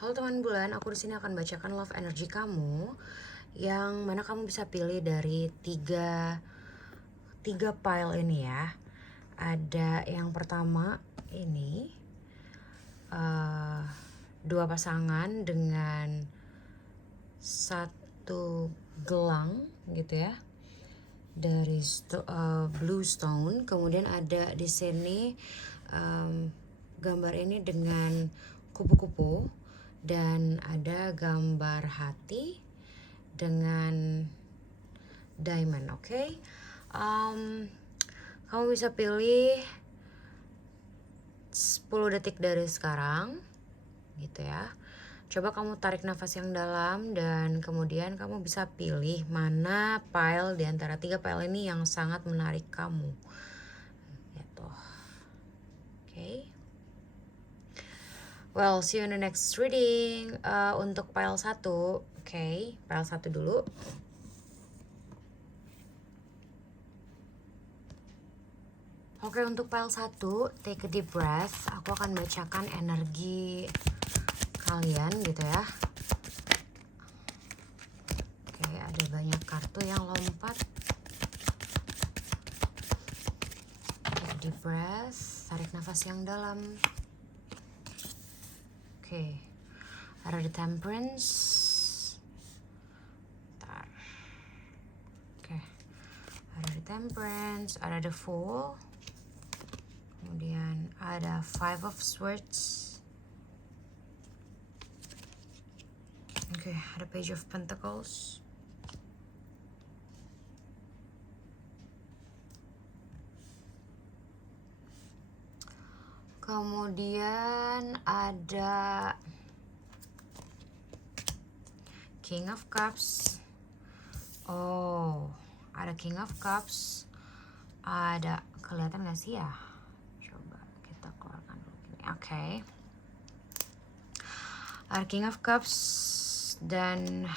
Halo teman bulan, aku di sini akan bacakan love energy kamu, yang mana kamu bisa pilih dari tiga pile ini ya. Ada yang pertama ini, dua pasangan dengan satu gelang gitu ya, dari blue stone. Kemudian ada di sini gambar ini dengan kupu-kupu, dan ada gambar hati dengan diamond. Oke. Kamu bisa pilih 10 detik dari sekarang gitu ya. Coba kamu tarik nafas yang dalam, dan kemudian kamu bisa pilih mana pile di antara tiga pile ini yang sangat menarik kamu gitu. Oke. Well, see you in the next reading. Untuk pile 1, oke, pile 1 dulu. Oke, untuk pile 1, take a deep breath. Aku akan bacakan energi kalian gitu ya. Oke, ada banyak kartu yang lompat. Take a deep breath, tarik nafas yang dalam. Oke, ada the temperance. Bentar. Oke, ada the temperance, ada the fool. Kemudian ada five of swords. Oke, ada page of pentacles. Kemudian ada King of Cups. Oh, ada King of Cups. Ada, kelihatan gak sih ya? Coba kita keluarkan dulu gini. Oke. Ada King of Cups dan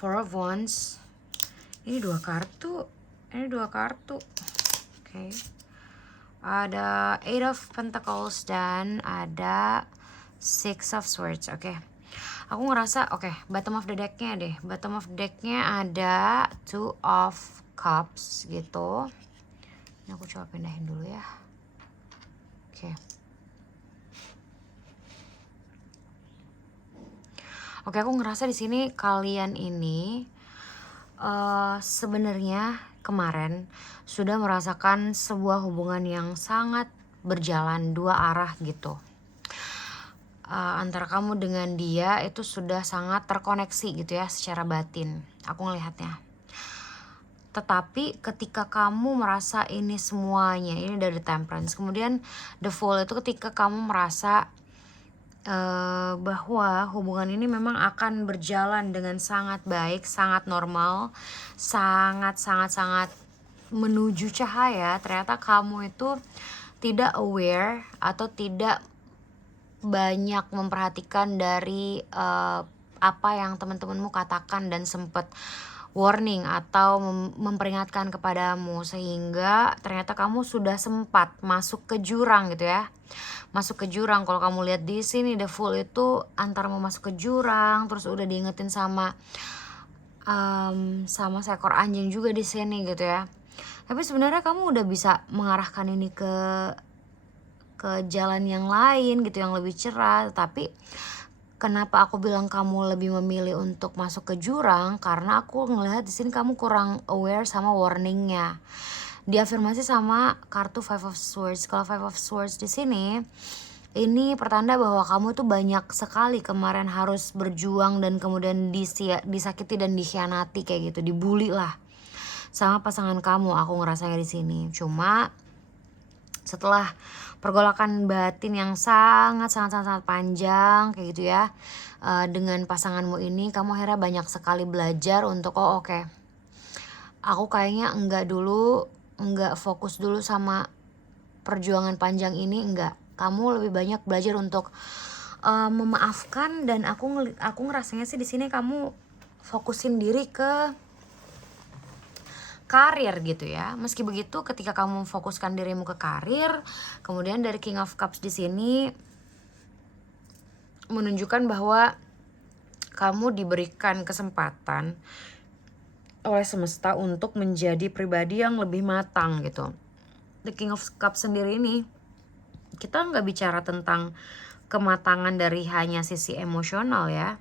Four of Wands. Ini dua kartu. Oke. Ada Eight of Pentacles dan ada Six of Swords. Oke. Aku ngerasa bottom of the decknya deh. Bottom of the decknya ada Two of Cups gitu. Ini aku coba pindahin dulu ya. Oke. Oke, aku ngerasa di sini kalian ini sebenarnya kemarin sudah merasakan sebuah hubungan yang sangat berjalan dua arah gitu. Antara kamu dengan dia itu sudah sangat terkoneksi gitu ya secara batin, aku ngelihatnya. Tetapi ketika kamu merasa ini semuanya, ini dari temperance, kemudian the fool itu ketika kamu merasa bahwa hubungan ini memang akan berjalan dengan sangat baik, sangat normal, sangat menuju cahaya. Ternyata kamu itu tidak aware atau tidak banyak memperhatikan dari apa yang teman-temanmu katakan dan sempat warning atau memperingatkan kepadamu, sehingga ternyata kamu sudah sempat masuk ke jurang gitu ya. Masuk ke jurang. Kalau kamu lihat di sini the fool itu antara mau masuk ke jurang, terus udah diingetin sama seekor anjing juga di sini gitu ya. Tapi sebenarnya kamu udah bisa mengarahkan ini ke jalan yang lain gitu, yang lebih cerah. Tapi kenapa aku bilang kamu lebih memilih untuk masuk ke jurang? Karena aku ngelihat di sini kamu kurang aware sama warningnya. Diafirmasi sama kartu Five of Swords. Kalau Five of Swords di sini, ini pertanda bahwa kamu tuh banyak sekali kemarin harus berjuang dan kemudian disakiti dan dikhianati kayak gitu, dibully lah sama pasangan kamu. Aku ngerasanya di sini. Cuma setelah pergolakan batin yang sangat panjang kayak gitu ya, dengan pasanganmu ini, kamu akhirnya banyak sekali belajar untuk oke, aku kayaknya enggak fokus dulu sama perjuangan panjang ini. Enggak, kamu lebih banyak belajar untuk memaafkan. Dan aku ngerasanya sih di sini kamu fokusin diri ke karir gitu ya. Meski begitu, ketika kamu memfokuskan dirimu ke karir, kemudian dari King of Cups di sini menunjukkan bahwa kamu diberikan kesempatan oleh semesta untuk menjadi pribadi yang lebih matang gitu. The King of Cups sendiri ini, kita nggak bicara tentang kematangan dari hanya sisi emosional ya,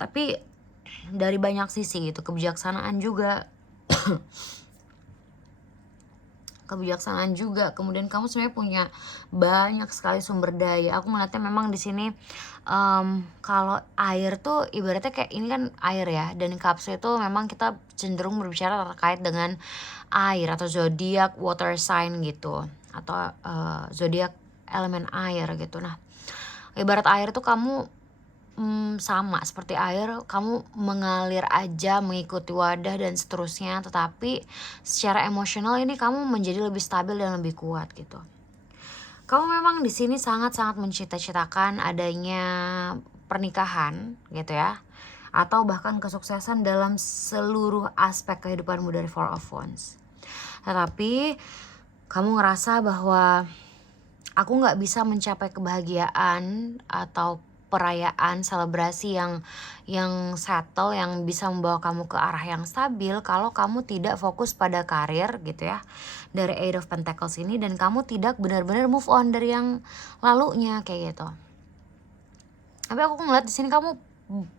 tapi dari banyak sisi gitu, kebijaksanaan juga. Kebijaksanaan juga, kemudian kamu sebenarnya punya banyak sekali sumber daya. Aku ngeliatnya memang di sini kalau air tuh ibaratnya kayak ini kan air ya, dan cups itu memang kita cenderung berbicara terkait dengan air atau zodiak water sign gitu, atau zodiak elemen air gitu. Nah, ibarat air tuh kamu sama seperti air, kamu mengalir aja mengikuti wadah dan seterusnya, tetapi secara emosional ini kamu menjadi lebih stabil dan lebih kuat gitu. Kamu memang di sini sangat-sangat mencita-citakan adanya pernikahan gitu ya, atau bahkan kesuksesan dalam seluruh aspek kehidupanmu dari Four of Wands. Tetapi kamu ngerasa bahwa aku nggak bisa mencapai kebahagiaan atau perayaan selebrasi yang settle, yang bisa membawa kamu ke arah yang stabil kalau kamu tidak fokus pada karir gitu ya, dari Eight of Pentacles ini, dan kamu tidak benar-benar move on dari yang lalunya kayak gitu. Tapi aku ngeliat di sini kamu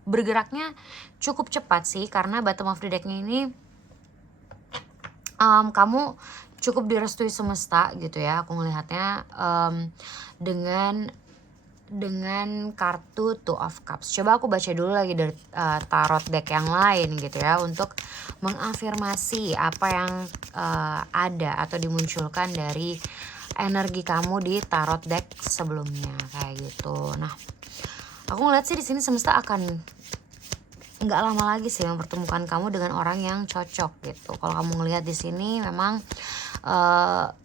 bergeraknya cukup cepat sih, karena bottom of the deck-nya ini kamu cukup direstui semesta gitu ya. Aku ngelihatnya dengan kartu Two of Cups. Coba aku baca dulu lagi dari tarot deck yang lain gitu ya, untuk mengafirmasi apa yang ada atau dimunculkan dari energi kamu di tarot deck sebelumnya kayak gitu. Nah, aku ngeliat sih di sini semesta akan nggak lama lagi sih mempertemukan kamu dengan orang yang cocok gitu. Kalau kamu ngelihat di sini memang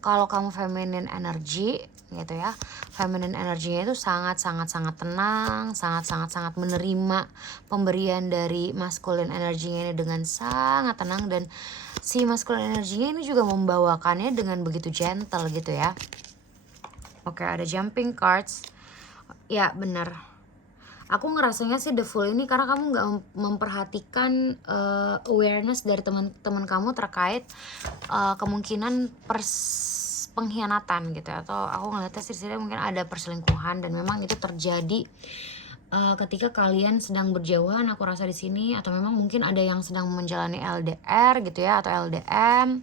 kalau kamu feminine energy gitu ya, feminine energinya itu sangat tenang, sangat menerima pemberian dari masculine energinya ini dengan sangat tenang, dan si masculine energinya ini juga membawakannya dengan begitu gentle gitu ya. Oke, ada jumping cards. Ya benar, aku ngerasanya sih the Fool ini karena kamu nggak memperhatikan awareness dari teman-teman kamu terkait kemungkinan pengkhianatan gitu ya, atau aku ngeliatnya sih mungkin ada perselingkuhan, dan memang itu terjadi ketika kalian sedang berjauhan. Aku rasa di sini, atau memang mungkin ada yang sedang menjalani LDR gitu ya, atau LDM,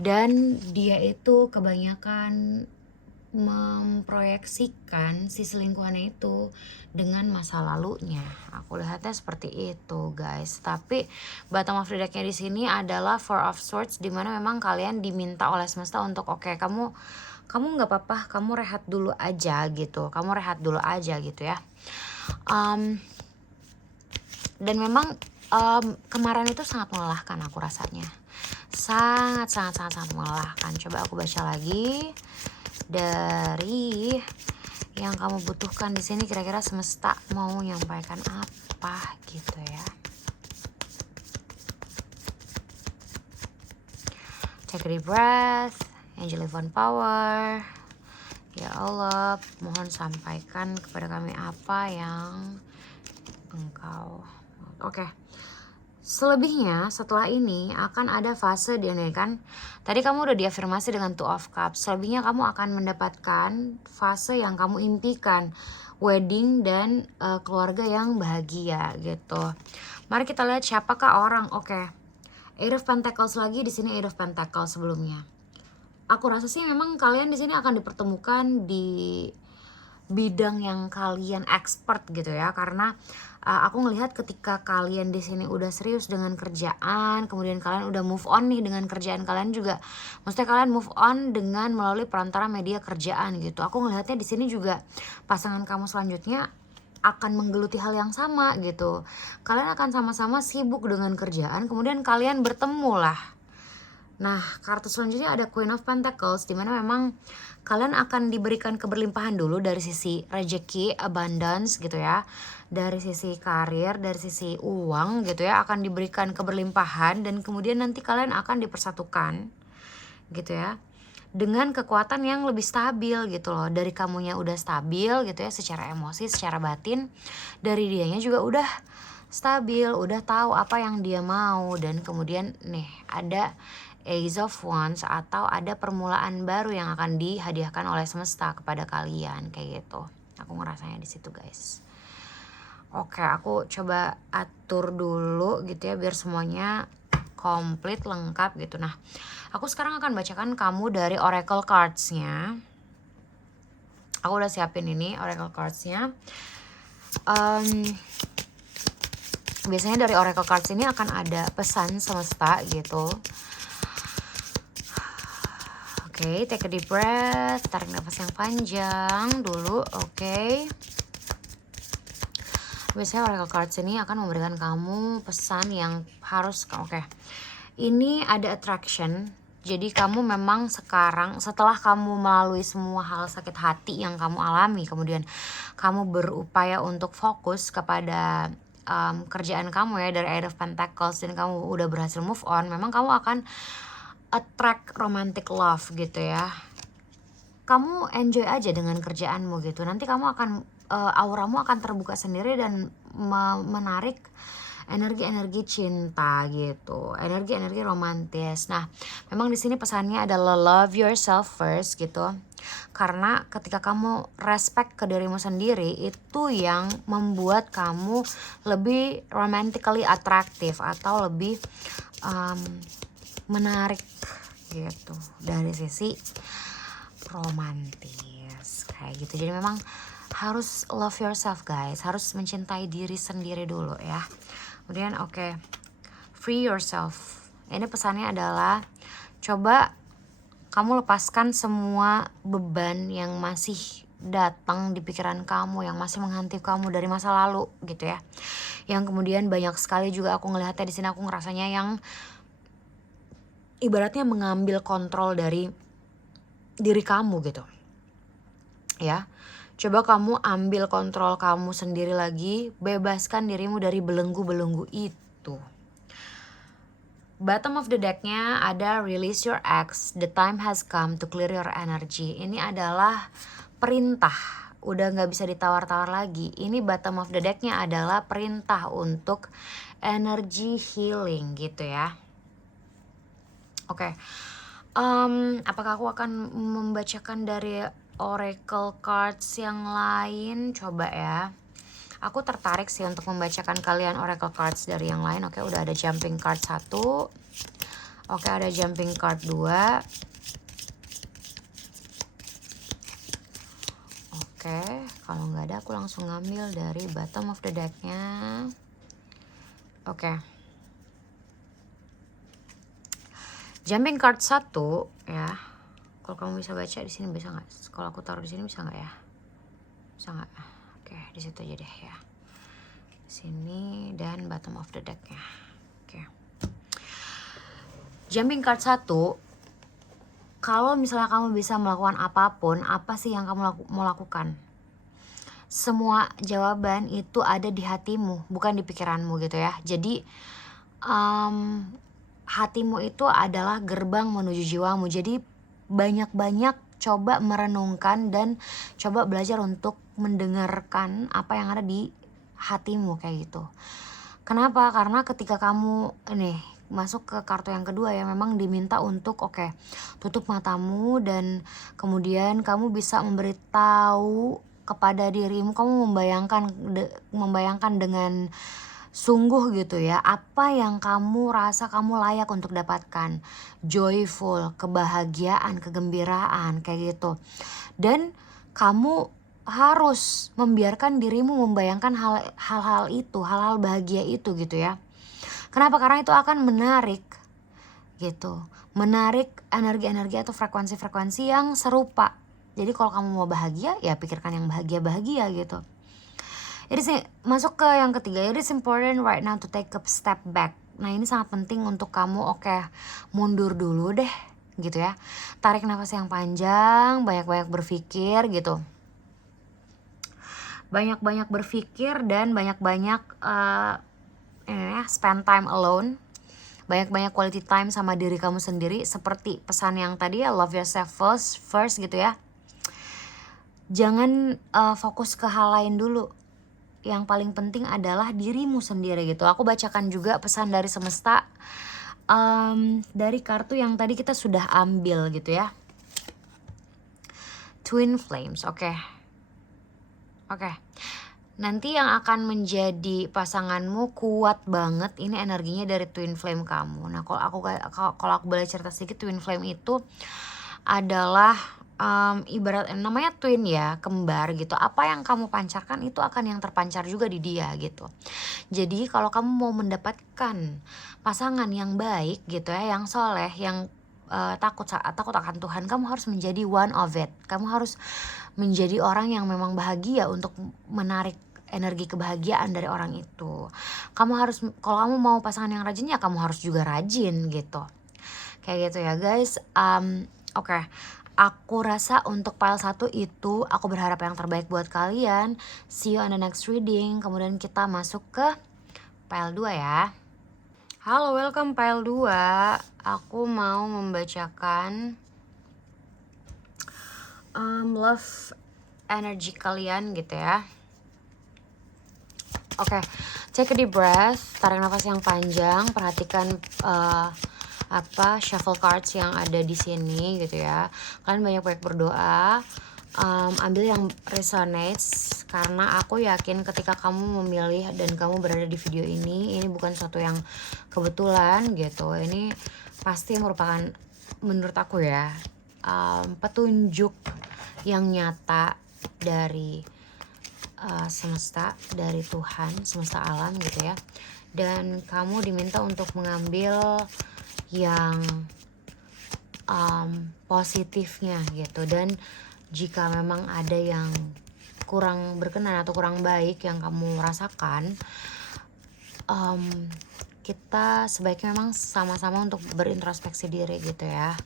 dan dia itu kebanyakan memproyeksikan si selingkuhannya itu dengan masa lalunya. Aku lihatnya seperti itu, guys. Tapi bottom of the deck-nya di sini adalah Four of Swords, dimana memang kalian diminta oleh semesta untuk oke, kamu nggak apa-apa, kamu rehat dulu aja gitu. Kamu rehat dulu aja gitu ya. Dan memang kemarin itu sangat melelahkan, aku rasanya. Sangat melelahkan. Coba aku baca lagi. Dari yang kamu butuhkan di sini, kira-kira semesta mau menyampaikan apa gitu ya. Take a deep breath, Angel Divine Power. Ya Allah, mohon sampaikan kepada kami apa yang engkau. Oke. Selebihnya setelah ini akan ada fase di ini kan. Tadi kamu udah diafirmasi dengan Two of Cups. Selebihnya kamu akan mendapatkan fase yang kamu impikan, wedding dan keluarga yang bahagia gitu. Mari kita lihat siapakah orang. Oke. Eight of Pentacles lagi di sini, Eight of Pentacles sebelumnya. Aku rasa sih memang kalian di sini akan dipertemukan di bidang yang kalian expert gitu ya, karena aku ngelihat ketika kalian di sini udah serius dengan kerjaan, kemudian kalian udah move on nih dengan kerjaan kalian juga, maksudnya kalian move on dengan melalui perantara media kerjaan gitu. Aku ngelihatnya di sini juga pasangan kamu selanjutnya akan menggeluti hal yang sama gitu. Kalian akan sama-sama sibuk dengan kerjaan, kemudian kalian bertemu lah. Nah, kartu selanjutnya ada Queen of Pentacles, dimana memang kalian akan diberikan keberlimpahan dulu dari sisi rezeki, abundance gitu ya, dari sisi karir, dari sisi uang gitu ya, akan diberikan keberlimpahan, dan kemudian nanti kalian akan dipersatukan gitu ya. dengan kekuatan yang lebih stabil gitu loh. Dari kamunya udah stabil gitu ya secara emosi, secara batin, dari dianya juga udah stabil, udah tahu apa yang dia mau. Dan kemudian nih ada Ace of Wands atau ada permulaan baru yang akan dihadiahkan oleh semesta kepada kalian kayak gitu. Aku ngerasanya di situ guys. Oke, aku coba atur dulu gitu ya biar semuanya komplit lengkap gitu. Nah, aku sekarang akan bacakan kamu dari oracle cards-nya. Aku udah siapin ini oracle cards-nya. Biasanya dari oracle cards ini akan ada pesan semesta gitu. Oke, take a deep breath, tarik nafas yang panjang dulu. Oke. Biasanya oracle cards ini akan memberikan kamu pesan yang harus, oke. Ini ada attraction. Jadi kamu memang sekarang setelah kamu melalui semua hal sakit hati yang kamu alami, kemudian kamu berupaya untuk fokus kepada kerjaan kamu ya dari Eight of Pentacles dan kamu udah berhasil move on, memang kamu akan attract romantic love gitu ya. Kamu enjoy aja dengan kerjaanmu gitu. Nanti kamu akan auramu akan terbuka sendiri dan menarik energi-energi cinta gitu, energi-energi romantis. Nah, memang di sini pesannya adalah love yourself first gitu. Karena ketika kamu respect ke dirimu sendiri, itu yang membuat kamu lebih romantically attractive atau lebih menarik gitu dari sisi romantis kayak gitu. Jadi memang harus love yourself guys, harus mencintai diri sendiri dulu ya. Kemudian oke, free yourself. Ini pesannya adalah coba kamu lepaskan semua beban yang masih datang di pikiran kamu, yang masih menghantui kamu dari masa lalu gitu ya. Yang kemudian banyak sekali juga aku ngelihatnya di sini, aku ngerasanya yang ibaratnya mengambil kontrol dari diri kamu gitu ya. Coba kamu ambil kontrol kamu sendiri lagi, bebaskan dirimu dari belenggu-belenggu itu. Bottom of the deck-nya ada release your ex, the time has come to clear your energy. Ini adalah perintah, udah gak bisa ditawar-tawar lagi. Ini bottom of the deck-nya adalah perintah untuk energy healing gitu ya. Oke. Apakah aku akan membacakan dari oracle cards yang lain? Coba ya. Aku tertarik sih untuk membacakan kalian oracle cards dari yang lain. Oke, udah ada jumping card 1. Oke, ada jumping card 2. Oke, kalau nggak ada aku langsung ngambil dari bottom of the deck-nya. Oke. Jumping card 1 ya. Kalau kamu bisa baca di sini bisa nggak? Kalau aku taruh di sini bisa nggak ya? Bisa nggak? Oke, di situ aja deh ya. Sini dan bottom of the deck-nya. Oke. Jumping card 1. Kalau misalnya kamu bisa melakukan apapun, apa sih yang kamu mau lakukan? Semua jawaban itu ada di hatimu, bukan di pikiranmu gitu ya. Jadi hatimu itu adalah gerbang menuju jiwamu. Jadi banyak-banyak coba merenungkan dan coba belajar untuk mendengarkan apa yang ada di hatimu kayak gitu. Kenapa? Karena ketika kamu masuk ke kartu yang kedua ya, memang diminta untuk tutup matamu dan kemudian kamu bisa memberitahu kepada dirimu, kamu membayangkan dengan sungguh gitu ya, apa yang kamu rasa kamu layak untuk dapatkan. Joyful, kebahagiaan, kegembiraan kayak gitu. Dan kamu harus membiarkan dirimu membayangkan hal-hal itu, hal-hal bahagia itu gitu ya. Kenapa? Karena itu akan menarik gitu, menarik energi-energi atau frekuensi-frekuensi yang serupa. Jadi kalau kamu mau bahagia, ya pikirkan yang bahagia-bahagia gitu. Jadi masuk ke yang ketiga, it is important right now to take a step back. Nah ini sangat penting untuk kamu mundur dulu deh gitu ya. Tarik nafas yang panjang, banyak-banyak berpikir gitu. Banyak-banyak berpikir dan banyak-banyak spend time alone banyak-banyak quality time sama diri kamu sendiri, seperti pesan yang tadi ya, love yourself first gitu ya. Jangan fokus ke hal lain dulu, yang paling penting adalah dirimu sendiri gitu. Aku bacakan juga pesan dari semesta dari kartu yang tadi kita sudah ambil gitu ya. Twin Flames, oke. Nanti yang akan menjadi pasanganmu kuat banget, ini energinya dari Twin Flame kamu. Nah kalau aku boleh cerita sedikit, Twin Flame itu adalah ibarat namanya twin ya, kembar gitu. Apa yang kamu pancarkan itu akan yang terpancar juga di dia gitu. Jadi kalau kamu mau mendapatkan pasangan yang baik gitu ya, yang soleh, yang takut akan Tuhan, kamu harus menjadi one of it. Kamu harus menjadi orang yang memang bahagia untuk menarik energi kebahagiaan dari orang itu. Kamu harus, kalau kamu mau pasangan yang rajin ya kamu harus juga rajin gitu. Kayak gitu ya guys. Oke. Aku rasa untuk pile 1 itu aku berharap yang terbaik buat kalian. See you on the next reading. Kemudian kita masuk ke pile 2 ya. Halo, welcome pile 2. Aku mau membacakan love energy kalian gitu ya. Oke, take a deep breath, tarik nafas yang panjang, perhatikan shuffle cards yang ada di sini gitu ya. Kalian banyak-banyak berdoa, ambil yang resonates, karena aku yakin ketika kamu memilih dan kamu berada di video ini bukan suatu yang kebetulan gitu. Ini pasti merupakan, menurut aku ya, petunjuk yang nyata dari semesta, dari Tuhan, semesta alam gitu ya. Dan kamu diminta untuk mengambil yang positifnya gitu. Dan jika memang ada yang kurang berkenan atau kurang baik yang kamu rasakan, kita sebaiknya memang sama-sama untuk berintrospeksi diri gitu ya.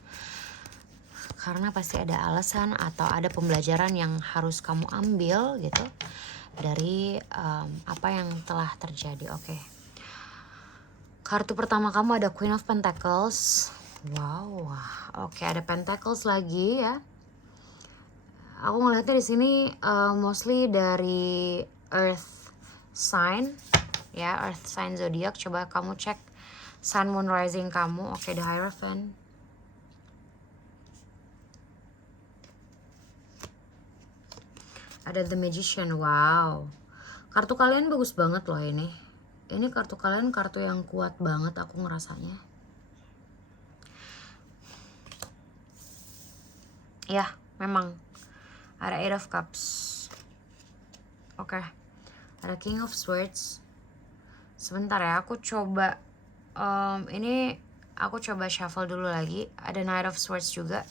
Karena pasti ada alasan atau ada pembelajaran yang harus kamu ambil gitu dari apa yang telah terjadi. Oke. Kartu pertama kamu ada Queen of Pentacles. Wow. Oke, ada Pentacles lagi ya. Aku ngeliatnya di sini mostly dari Earth sign ya, Earth sign zodiac. Coba kamu cek Sun, Moon, Rising kamu. Oke, the Hierophant. Ada The Magician. Wow, kartu kalian bagus banget loh ini. Ini kartu kalian kartu yang kuat banget aku ngerasanya. Ya, memang. Ada Eight of Cups. Oke. Ada King of Swords. Sebentar ya, aku coba ini aku coba shuffle dulu lagi. Ada Knight of Swords juga.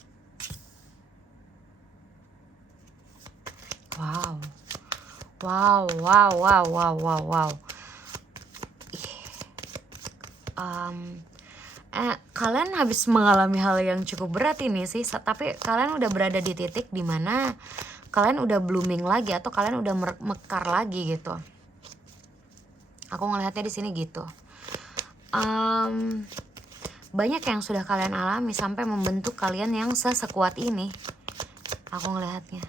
Wow. Wow, wow, wow, wow, wow, wow. Kalian habis mengalami hal yang cukup berat ini sih, tapi kalian udah berada di titik dimana kalian udah blooming lagi atau kalian udah mekar lagi gitu. Aku ngelihatnya di sini gitu. Banyak yang sudah kalian alami sampai membentuk kalian yang sekuat ini. Aku ngelihatnya.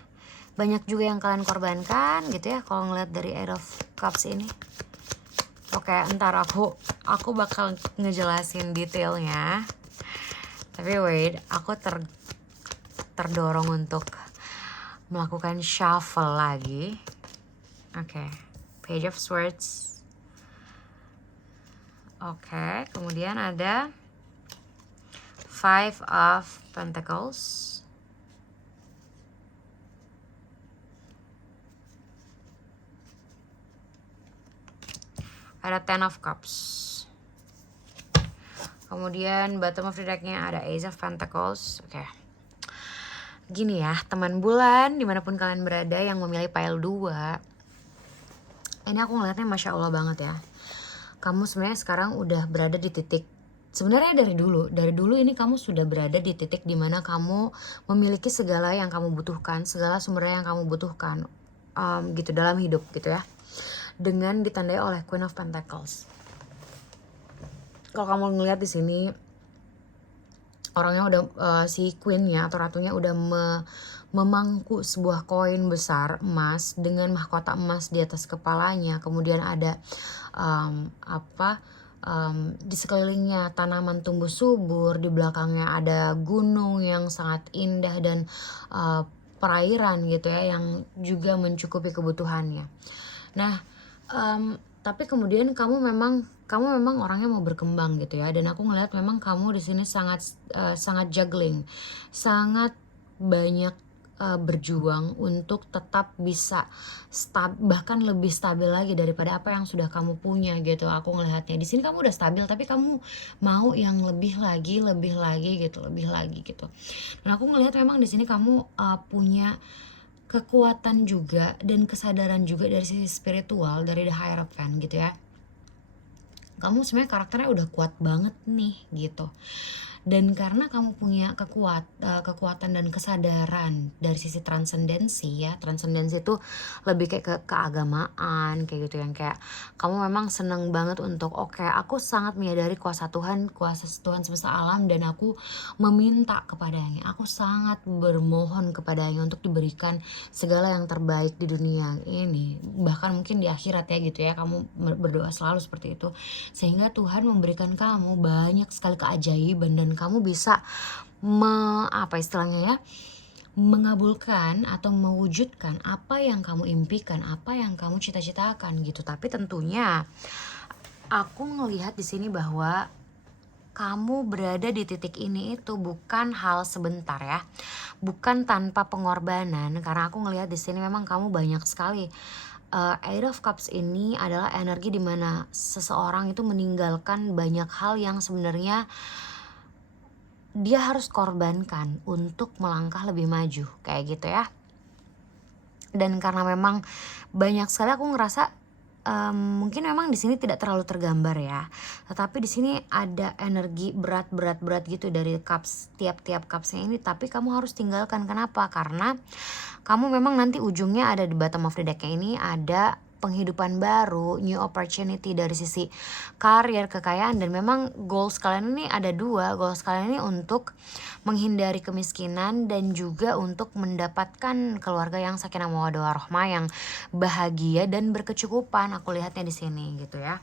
Banyak juga yang kalian korbankan gitu ya kalau ngelihat dari Eight of Cups ini. Oke, ntar aku bakal ngejelasin detailnya. Tapi wait, aku terdorong untuk melakukan shuffle lagi. Oke, Page of Swords. Oke, kemudian ada Five of Pentacles. Ada Ten of Cups. Kemudian bottom of the deck-nya ada Ace of Pentacles. Oke. Gini ya, teman bulan, dimanapun kalian berada yang memilih pile 2. Ini aku ngeliatnya Masya Allah banget ya. Kamu sebenarnya sekarang udah berada di titik, sebenarnya dari dulu ini kamu sudah berada di titik dimana kamu memiliki segala yang kamu butuhkan, segala sumber yang kamu butuhkan gitu dalam hidup gitu ya. Dengan ditandai oleh Queen of Pentacles. kalau kamu ngelihat di sini orangnya udah si queennya atau ratunya udah memangku sebuah koin besar emas dengan mahkota emas di atas kepalanya. Kemudian ada di sekelilingnya tanaman tumbuh subur, di belakangnya ada gunung yang sangat indah dan perairan gitu ya yang juga mencukupi kebutuhannya. Nah, tapi kemudian kamu memang orangnya mau berkembang gitu ya, dan aku ngelihat memang kamu di sini sangat juggling, sangat banyak berjuang untuk tetap bisa bahkan lebih stabil lagi daripada apa yang sudah kamu punya gitu. Aku ngelihatnya di sini kamu udah stabil, tapi kamu mau yang lebih lagi gitu, lebih lagi gitu. Dan aku ngelihat memang di sini kamu punya kekuatan juga dan kesadaran juga dari sisi spiritual dari The Hierophant gitu ya. Kamu sebenarnya karakternya udah kuat banget nih gitu. Dan karena kamu punya kekuatan dan kesadaran dari sisi transendensi ya, transendensi itu lebih kayak ke keagamaan kayak gitu, yang kayak kamu memang seneng banget untuk oke, aku sangat menyadari kuasa Tuhan semesta alam, dan aku meminta kepadanya, aku sangat bermohon kepadanya untuk diberikan segala yang terbaik di dunia ini, bahkan mungkin di akhirat ya gitu ya. Kamu berdoa selalu seperti itu, sehingga Tuhan memberikan kamu banyak sekali keajaiban dan kamu bisa mengabulkan atau mewujudkan apa yang kamu impikan, apa yang kamu cita-citakan gitu. Tapi tentunya aku ngelihat di sini bahwa kamu berada di titik ini itu bukan hal sebentar ya, bukan tanpa pengorbanan, karena aku ngelihat di sini memang kamu banyak sekali. Eight of Cups ini adalah energi dimana seseorang itu meninggalkan banyak hal yang sebenarnya dia harus korbankan untuk melangkah lebih maju kayak gitu ya. Dan karena memang banyak sekali aku ngerasa mungkin memang di sini tidak terlalu tergambar ya, tetapi di sini ada energi berat gitu dari cups, tiap cupsnya ini, tapi kamu harus tinggalkan. Kenapa? Karena kamu memang nanti ujungnya ada di bottom of the deck-nya ini ada penghidupan baru, new opportunity dari sisi karir, kekayaan, dan memang goals kalian ini ada dua. Goals kalian ini untuk menghindari kemiskinan dan juga untuk mendapatkan keluarga yang sakinah mawaddah warahmah, yang bahagia dan berkecukupan. Aku lihatnya di sini gitu ya.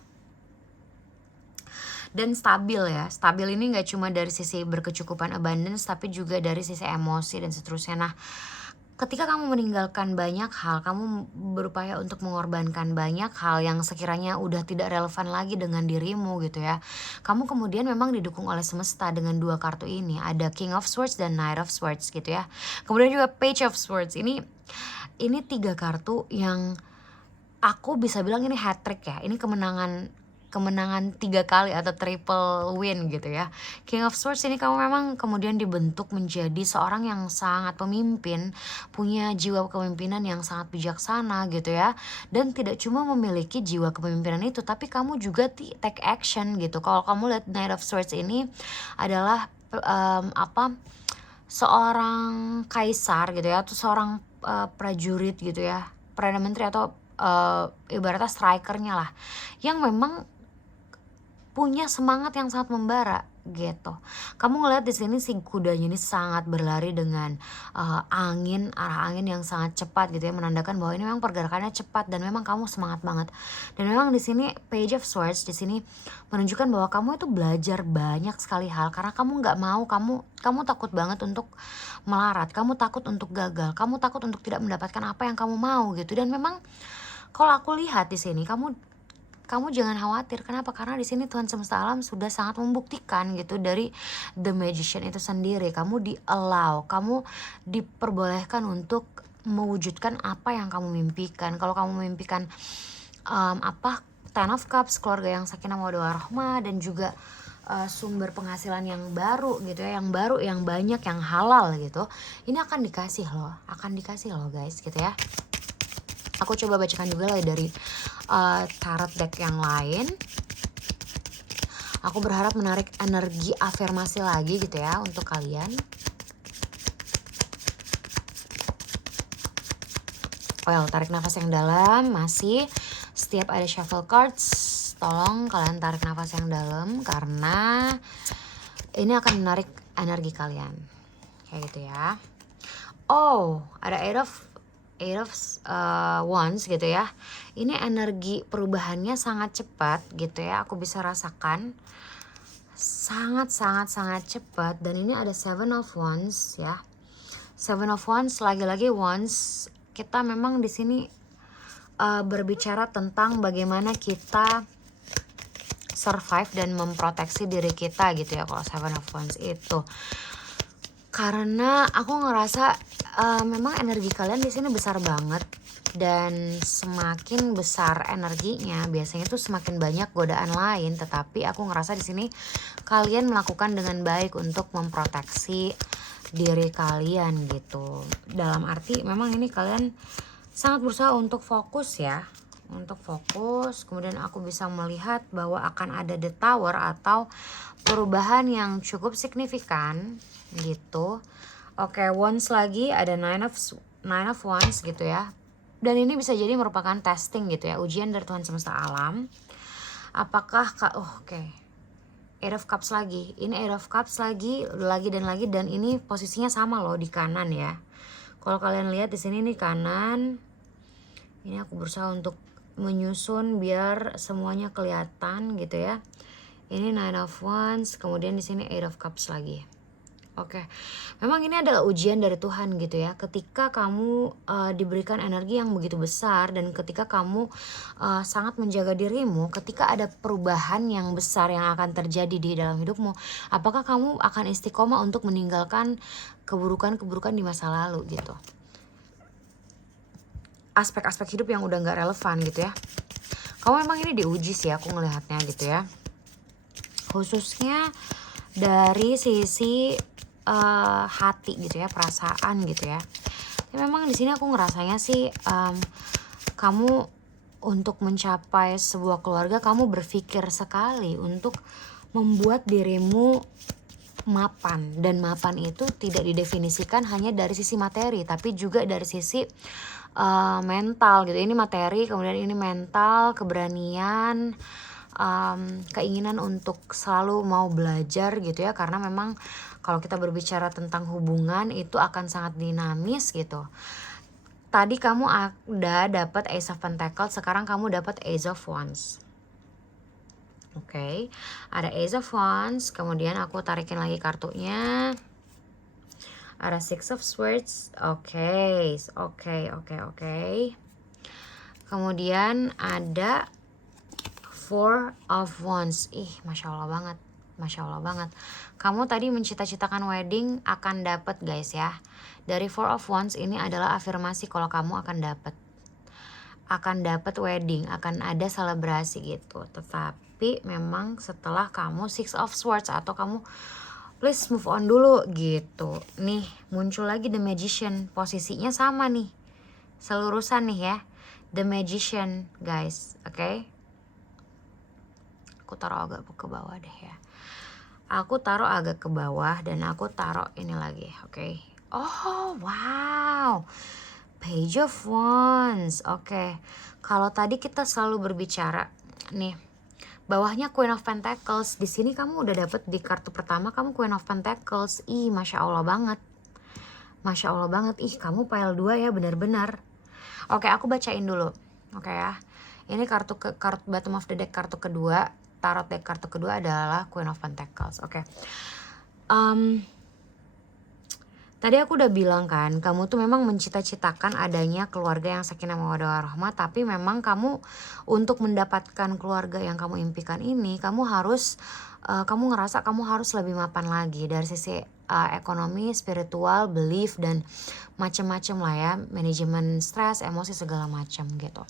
Dan stabil ya, stabil ini gak cuma dari sisi berkecukupan abundance, tapi juga dari sisi emosi dan seterusnya. Nah, ketika kamu meninggalkan banyak hal, kamu berupaya untuk mengorbankan banyak hal yang sekiranya udah tidak relevan lagi dengan dirimu gitu ya. Kamu kemudian memang didukung oleh semesta dengan dua kartu ini, ada King of Swords dan Knight of Swords gitu ya. Kemudian juga Page of Swords. Ini tiga kartu yang aku bisa bilang ini hat trick ya. Ini kemenangan 3 kali atau triple win gitu ya. King of Swords ini kamu memang kemudian dibentuk menjadi seorang yang sangat pemimpin, punya jiwa kepemimpinan yang sangat bijaksana gitu ya. Dan tidak cuma memiliki jiwa kepemimpinan itu, tapi kamu juga take action gitu. Kalau kamu lihat Knight of Swords ini adalah seorang kaisar gitu ya, atau seorang prajurit gitu ya, perdana menteri atau ibaratnya strikernya lah, yang memang punya semangat yang sangat membara gitu. Kamu ngeliat di sini si kudanya ini sangat berlari dengan arah angin yang sangat cepat gitu ya, menandakan bahwa ini memang pergerakannya cepat dan memang kamu semangat banget. Dan memang di sini Page of Swords di sini menunjukkan bahwa kamu itu belajar banyak sekali hal, karena kamu nggak mau, kamu takut banget untuk melarat, kamu takut untuk gagal, kamu takut untuk tidak mendapatkan apa yang kamu mau gitu. Dan memang kalau aku lihat di sini kamu jangan khawatir. Kenapa? Karena di sini Tuhan semesta alam sudah sangat membuktikan gitu dari The Magician itu sendiri. Kamu kamu diperbolehkan untuk mewujudkan apa yang kamu mimpikan. Kalau kamu memimpikan Ten of Cups, keluarga yang sakinah mawaddah warahmah, dan juga sumber penghasilan yang baru gitu ya, yang banyak, yang halal gitu, ini akan dikasih loh guys gitu ya. Aku coba bacakan juga lah dari tarot deck yang lain. Aku berharap menarik energi afirmasi lagi gitu ya untuk kalian. Well, tarik nafas yang dalam. Masih setiap ada shuffle cards, tolong kalian tarik nafas yang dalam karena ini akan menarik energi kalian. Kayak gitu ya. Oh, ada eight of wands gitu ya. Ini energi perubahannya sangat cepat gitu ya. Aku bisa rasakan sangat cepat. Dan ini ada seven of wands ya. Seven of wands, lagi-lagi wands. Kita memang di sini berbicara tentang bagaimana kita survive dan memproteksi diri kita gitu ya. Kalau seven of wands itu, karena aku ngerasa memang energi kalian di sini besar banget, dan semakin besar energinya biasanya tuh semakin banyak godaan lain. Tetapi aku ngerasa di sini kalian melakukan dengan baik untuk memproteksi diri kalian gitu. Dalam arti memang ini kalian sangat berusaha untuk fokus ya, untuk fokus. Kemudian aku bisa melihat bahwa akan ada the tower atau perubahan yang cukup signifikan gitu. Oke, wands lagi ada nine of wands gitu ya. Dan ini bisa jadi merupakan testing gitu ya, ujian dari Tuhan semesta alam. Apakah oke. Eight of cups lagi. Ini eight of cups lagi dan ini posisinya sama loh di kanan ya. Kalau kalian lihat di sini nih kanan. Ini aku berusaha untuk menyusun biar semuanya kelihatan gitu ya. Ini nine of wands, kemudian di sini eight of cups lagi. Oke. Memang ini adalah ujian dari Tuhan gitu ya. Ketika kamu diberikan energi yang begitu besar dan ketika kamu sangat menjaga dirimu, ketika ada perubahan yang besar yang akan terjadi di dalam hidupmu, apakah kamu akan istiqomah untuk meninggalkan keburukan-keburukan di masa lalu gitu. Aspek-aspek hidup yang udah gak relevan gitu ya. Kamu memang ini diuji sih aku ngelihatnya gitu ya. Khususnya dari sisi hati gitu ya, perasaan gitu ya. Memang di sini aku ngerasanya sih kamu untuk mencapai sebuah keluarga, kamu berpikir sekali untuk membuat dirimu mapan. Dan mapan itu tidak didefinisikan hanya dari sisi materi, tapi juga dari sisi mental gitu. Ini materi, kemudian ini mental, keberanian, keinginan untuk selalu mau belajar gitu ya. Karena memang kalau kita berbicara tentang hubungan itu akan sangat dinamis gitu. Tadi kamu udah dapat Ace of Pentacles, sekarang kamu dapat Ace of Wands. Oke, ada Ace of Wands, kemudian aku tarikin lagi kartunya. Ada Six of Swords. Oke. Kemudian ada Four of Wands. Masya Allah banget. Kamu tadi mencita-citakan wedding, akan dapat guys ya. Dari Four of Wands ini adalah afirmasi kalau kamu akan dapat wedding, akan ada selebrasi gitu. Tetapi memang setelah kamu Six of Swords atau kamu please move on dulu gitu. Nih muncul lagi The Magician, posisinya sama nih, selurusan nih ya, The Magician guys. Oke. Aku taruh agak ke bawah deh ya. Aku taruh agak ke bawah dan aku taruh ini lagi, oke. Oh wow, Page of Wands. Oke. Kalau tadi kita selalu berbicara nih, bawahnya Queen of Pentacles. Di sini kamu udah dapet di kartu pertama kamu Queen of Pentacles. Masya Allah banget. Kamu pile 2 ya, benar-benar. Oke, aku bacain dulu. Oke ya. Ini kartu bottom of the deck, kartu kedua. Tarot deck kartu kedua adalah Queen of Pentacles. Oke. Tadi aku udah bilang kan, kamu tuh memang mencita-citakan adanya keluarga yang sakinah mawaddah warahmah, tapi memang kamu untuk mendapatkan keluarga yang kamu impikan ini, kamu ngerasa kamu harus lebih mapan lagi dari sisi ekonomi, spiritual, belief, dan macam-macam lah ya, manajemen stres, emosi, segala macam gitu.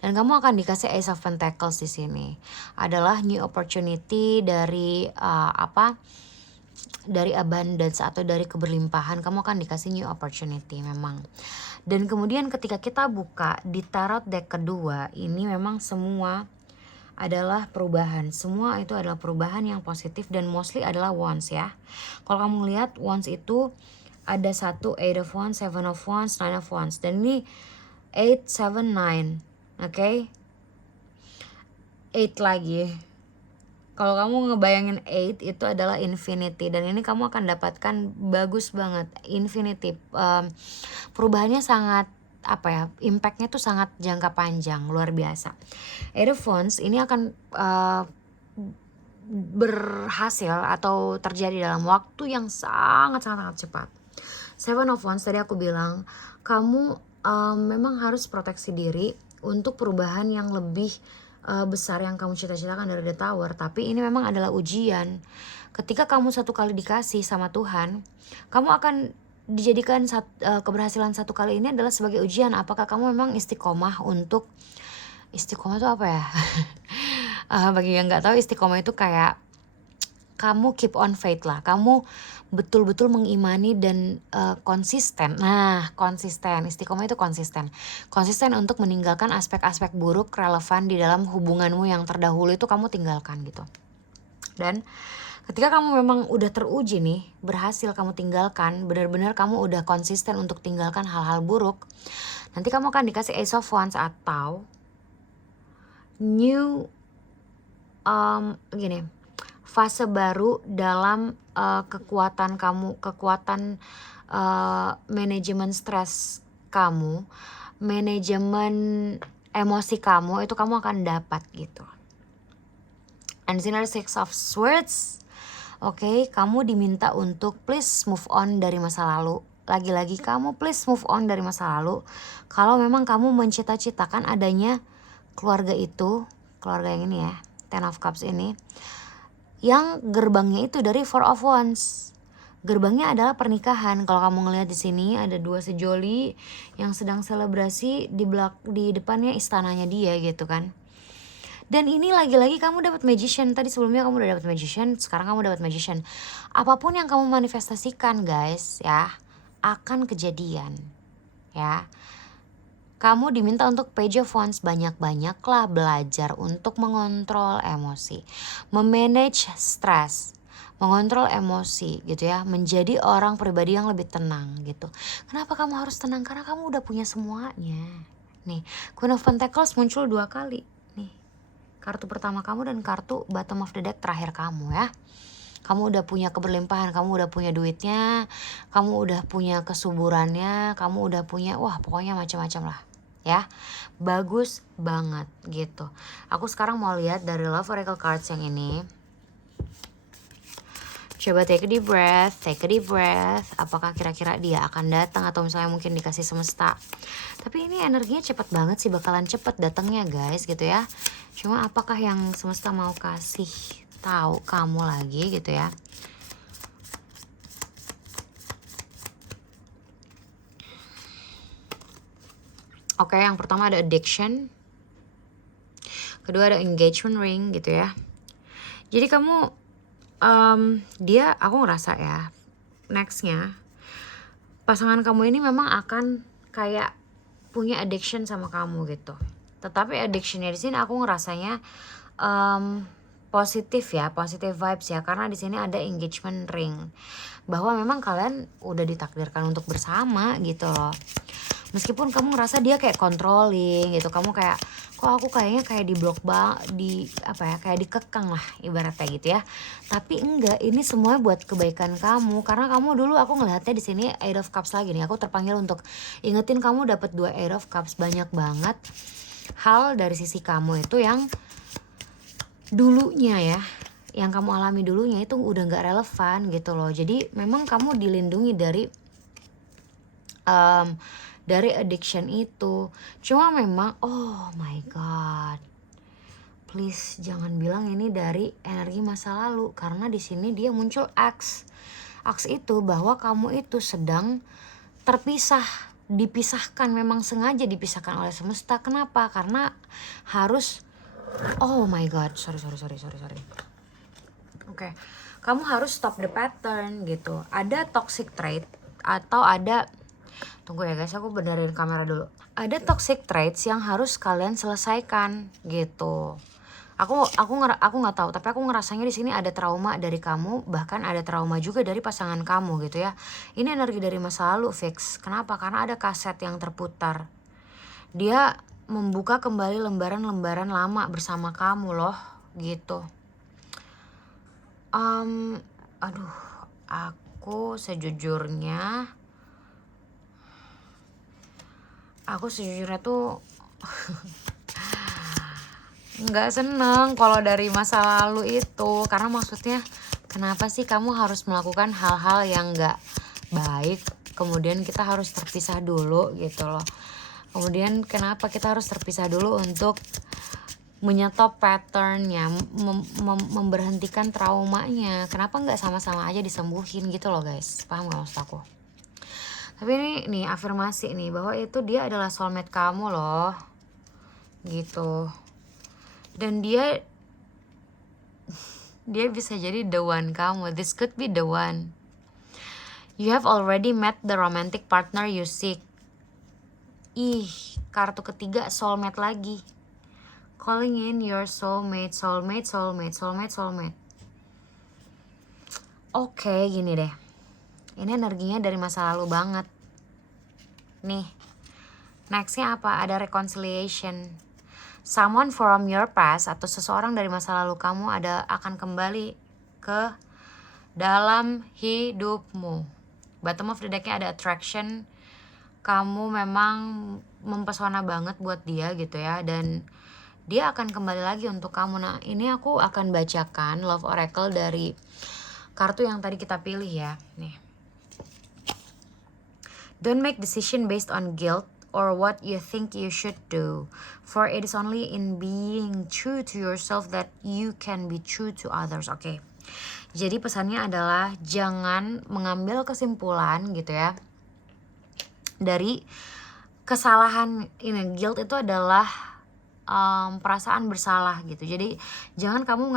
Dan kamu akan dikasih Ace of Pentacles di sini. Adalah new opportunity dari dari abundance atau dari keberlimpahan. Kamu akan dikasih new opportunity memang. Dan kemudian ketika kita buka di tarot deck kedua, ini memang semua adalah perubahan. Semua itu adalah perubahan yang positif dan mostly adalah wands ya. Kalau kamu lihat wands itu ada 1, 8 of wands, 7 of wands, 9 of wands. Dan ini 8, 7, 9. Oke. 8 lagi. Kalau kamu ngebayangin 8 itu adalah infinity, dan ini kamu akan dapatkan bagus banget infinity. Perubahannya sangat apa ya, impactnya tuh sangat jangka panjang, luar biasa. Eight of Wands ini akan berhasil atau terjadi dalam waktu yang sangat cepat. Seven of Wands tadi aku bilang kamu memang harus proteksi diri untuk perubahan yang lebih besar yang kamu cita-citakan dari The Tower. Tapi ini memang adalah ujian. Ketika kamu satu kali dikasih sama Tuhan, kamu akan dijadikan keberhasilan satu kali ini adalah sebagai ujian. Apakah kamu memang istiqomah untuk, istiqomah itu apa ya? Bagi yang nggak tahu, istiqomah itu kayak kamu keep on faith lah, kamu betul-betul mengimani dan konsisten. Nah, konsisten, istiqomah itu konsisten untuk meninggalkan aspek-aspek buruk relevan di dalam hubunganmu yang terdahulu, itu kamu tinggalkan gitu. Dan ketika kamu memang udah teruji nih, berhasil kamu tinggalkan, benar-benar kamu udah konsisten untuk tinggalkan hal-hal buruk, nanti kamu akan dikasih Ace of Wands atau new gini, fase baru dalam kekuatan kamu, kekuatan manajemen stres kamu, manajemen emosi kamu, itu kamu akan dapat gitu. And then Six of Swords. Oke, kamu diminta untuk please move on dari masa lalu. Lagi-lagi kamu please move on dari masa lalu. Kalau memang kamu mencita-citakan adanya keluarga itu, keluarga yang ini ya, Ten of Cups ini, yang gerbangnya itu dari Four of Wands. Gerbangnya adalah pernikahan. Kalau kamu ngelihat di sini ada dua sejoli yang sedang selebrasi di depannya istananya dia gitu kan. Dan ini lagi-lagi kamu dapat Magician. Tadi sebelumnya kamu udah dapat Magician, sekarang kamu dapat Magician. Apapun yang kamu manifestasikan guys ya, akan kejadian ya. Kamu diminta untuk Page of Wands, banyak-banyaklah belajar untuk mengontrol emosi, memanage stres, mengontrol emosi gitu ya, menjadi orang pribadi yang lebih tenang gitu. Kenapa kamu harus tenang? Karena kamu udah punya semuanya. Nih, Queen of Pentacles muncul 2 kali. Nih, kartu pertama kamu dan kartu bottom of the deck terakhir kamu ya. Kamu udah punya keberlimpahan, kamu udah punya duitnya, kamu udah punya kesuburannya, kamu udah punya, wah pokoknya macam-macam lah ya. Bagus banget gitu. Aku sekarang mau lihat dari Love Oracle Cards yang ini. Coba take a deep breath. Apakah kira-kira dia akan datang atau misalnya mungkin dikasih semesta. Tapi ini energinya cepet banget sih, bakalan cepet datangnya guys gitu ya. Cuma apakah yang semesta mau kasih tahu kamu lagi gitu ya. Oke, yang pertama ada addiction. Kedua ada engagement ring gitu ya. Jadi kamu aku ngerasa ya, nextnya pasangan kamu ini memang akan kayak punya addiction sama kamu gitu. Tetapi addictionnya di sini aku ngerasanya positif ya, positive vibes ya, karena di sini ada engagement ring, bahwa memang kalian udah ditakdirkan untuk bersama gitu loh. Meskipun kamu ngerasa dia kayak controlling gitu, kamu kayak kok aku kayaknya kayak di blok di apa ya, kayak dikekang lah ibaratnya gitu ya. Tapi enggak, ini semua buat kebaikan kamu, karena kamu dulu aku ngelihatnya di sini Eight of Cups lagi nih. Aku terpanggil untuk ingetin kamu dapat 2 Eight of Cups, banyak banget hal dari sisi kamu itu yang dulunya ya, yang kamu alami dulunya itu udah nggak relevan gitu loh. Jadi memang kamu dilindungi dari addiction itu. Cuma memang oh my god, please jangan bilang ini dari energi masa lalu, karena di sini dia muncul Axe itu bahwa kamu itu sedang terpisah, dipisahkan, memang sengaja dipisahkan oleh semesta. Kenapa? Karena harus, oh my god, sorry. Oke, kamu harus stop the pattern gitu. Ada toxic trait atau ada, tunggu ya guys, aku benerin kamera dulu. Ada toxic traits yang harus kalian selesaikan gitu. Aku nggak tahu, tapi aku ngerasanya di sini ada trauma dari kamu, bahkan ada trauma juga dari pasangan kamu gitu ya. Ini energi dari masa lalu fix. Kenapa? Karena ada kaset yang terputar. Dia membuka kembali lembaran-lembaran lama bersama kamu loh, gitu. Aduh, aku sejujurnya tuh nggak seneng kalau dari masa lalu itu, karena maksudnya kenapa sih kamu harus melakukan hal-hal yang nggak baik, kemudian kita harus terpisah dulu gitu loh. Kemudian kenapa kita harus terpisah dulu untuk menyetop patternnya, memberhentikan traumanya. Kenapa nggak sama-sama aja disembuhin gitu loh guys, paham gak maksud aku? Tapi ini nih afirmasi nih, bahwa itu dia adalah soulmate kamu loh, gitu. Dan dia bisa jadi the one kamu. This could be the one. You have already met the romantic partner you seek. Ih, kartu ketiga soulmate lagi. Calling in your soulmate. Oke, gini deh. Ini energinya dari masa lalu banget. Nih, nextnya apa? Ada reconciliation. Someone from your past atau seseorang dari masa lalu kamu akan kembali ke dalam hidupmu. Bottom of the decknya ada attraction. Kamu memang mempesona banget buat dia gitu ya, dan dia akan kembali lagi untuk kamu. Nah, ini aku akan bacakan Love Oracle dari kartu yang tadi kita pilih ya. Nih. Don't make decision based on guilt or what you think you should do, for it is only in being true to yourself that you can be true to others. Oke. Jadi pesannya adalah jangan mengambil kesimpulan gitu ya dari kesalahan ini. Guilt itu adalah perasaan bersalah gitu. Jadi jangan kamu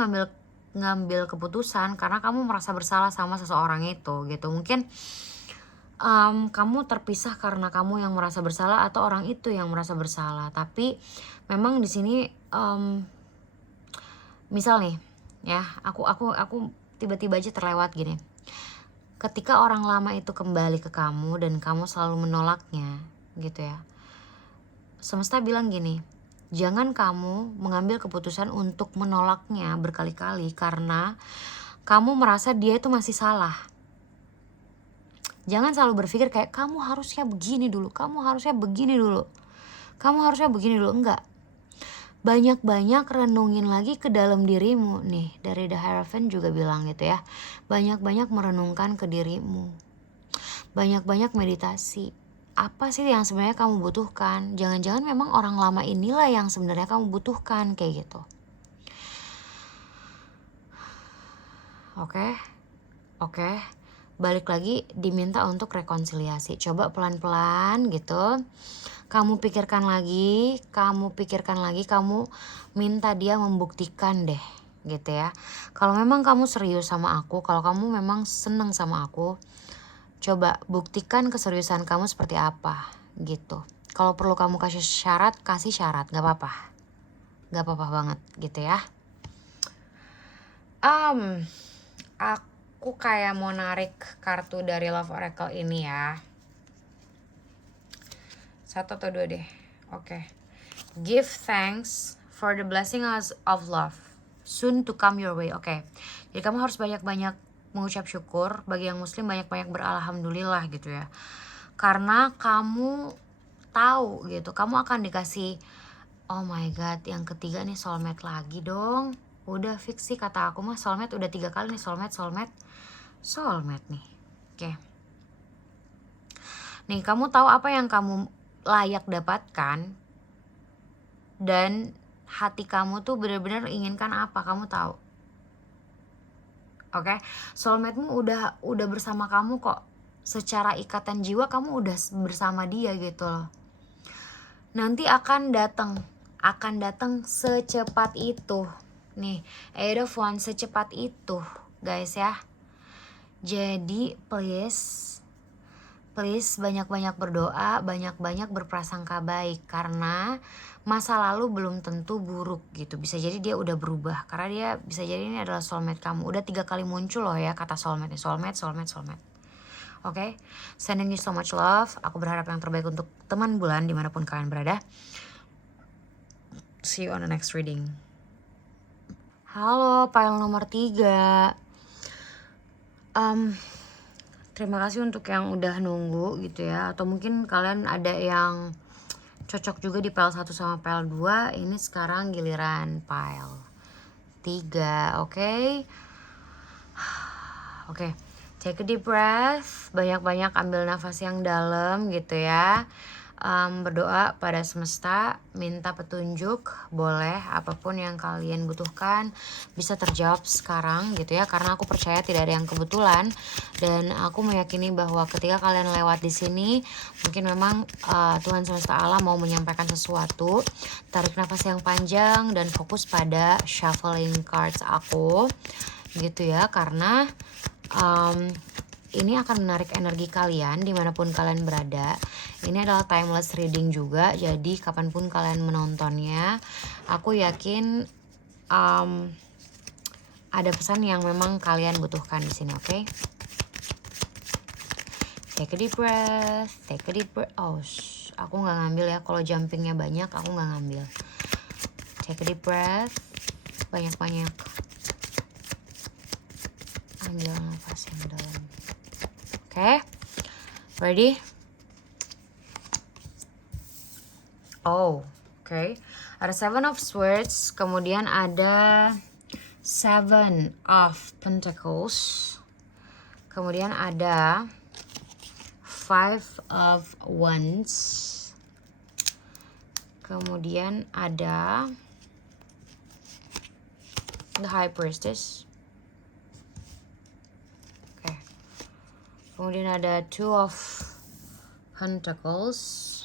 ngambil keputusan karena kamu merasa bersalah sama seseorang itu gitu. Mungkin kamu terpisah karena kamu yang merasa bersalah atau orang itu yang merasa bersalah. Tapi memang di sini misal nih ya, aku tiba-tiba aja terlewat gini. Ketika orang lama itu kembali ke kamu dan kamu selalu menolaknya gitu ya, semesta bilang gini, jangan kamu mengambil keputusan untuk menolaknya berkali-kali karena kamu merasa dia itu masih salah. Jangan selalu berpikir kayak kamu harusnya begini dulu, kamu harusnya begini dulu, kamu harusnya begini dulu. Enggak. Banyak-banyak renungin lagi ke dalam dirimu. Nih, dari The Hierophant juga bilang gitu ya. Banyak-banyak merenungkan ke dirimu. Banyak-banyak meditasi. Apa sih yang sebenarnya kamu butuhkan? Jangan-jangan memang orang lama inilah yang sebenarnya kamu butuhkan, kayak gitu. Oke. Balik lagi, diminta untuk rekonsiliasi. Coba pelan-pelan gitu. Kamu pikirkan lagi, kamu minta dia membuktikan deh gitu ya. Kalau memang kamu serius sama aku, kalau kamu memang seneng sama aku, coba buktikan keseriusan kamu seperti apa gitu. Kalau perlu kamu kasih syarat, gak apa-apa banget gitu ya. Aku kayak mau narik kartu dari Love Oracle ini ya. 1 atau 2 deh. Oke. Give thanks for the blessing of love soon to come your way. Oke. Jadi kamu harus banyak-banyak mengucap syukur. Bagi yang muslim banyak-banyak beralhamdulillah gitu ya. Karena kamu tahu gitu, kamu akan dikasih, oh my god, yang ketiga nih soulmate lagi dong. Udah fix sih kata aku mah, soulmate udah 3 kali nih, soulmate nih. Oke. Nih, kamu tahu apa yang kamu layak dapatkan, dan hati kamu tuh benar-benar inginkan apa, kamu tahu. Oke, soulmate-mu udah bersama kamu kok. Secara ikatan jiwa kamu udah bersama dia gitu loh. Nanti akan datang secepat itu. Nih, Eight of Wands, secepat itu, guys ya. Jadi please banyak-banyak berdoa, banyak-banyak berprasangka baik, karena masa lalu belum tentu buruk gitu. Bisa jadi dia udah berubah, karena dia bisa jadi ini adalah soulmate kamu. Udah 3 kali muncul loh ya kata soulmate. Oke, sending you so much love. Aku berharap yang terbaik untuk teman bulan dimanapun kalian berada. See you on the next reading. Halo, pile nomor 3. Terima kasih untuk yang udah nunggu gitu ya. Atau mungkin kalian ada yang cocok juga di pile 1 sama pile 2. Ini sekarang giliran pile 3, oke? Oke, take a deep breath. Banyak-banyak ambil nafas yang dalam gitu ya. Berdoa pada semesta, minta petunjuk, boleh apapun yang kalian butuhkan bisa terjawab sekarang gitu ya, karena aku percaya tidak ada yang kebetulan, dan aku meyakini bahwa ketika kalian lewat di sini mungkin memang Tuhan semesta Allah mau menyampaikan sesuatu. Tarik nafas yang panjang dan fokus pada shuffling cards aku gitu ya, karena ini akan menarik energi kalian dimanapun kalian berada. Ini adalah timeless reading juga, jadi kapanpun kalian menontonnya, aku yakin ada pesan yang memang kalian butuhkan di sini, oke? Take a deep breath, take a deep breath. Oh, aku nggak ngambil ya, kalau jumpingnya banyak aku nggak ngambil. Take a deep breath, banyak-banyak. Ambil nafas yang dalam. Oke, ready? Oh, oke. Ada 7 of Swords, kemudian ada 7 of Pentacles, kemudian ada 5 of Wands, kemudian ada the High Priestess. Kemudian ada 2 of Pentacles,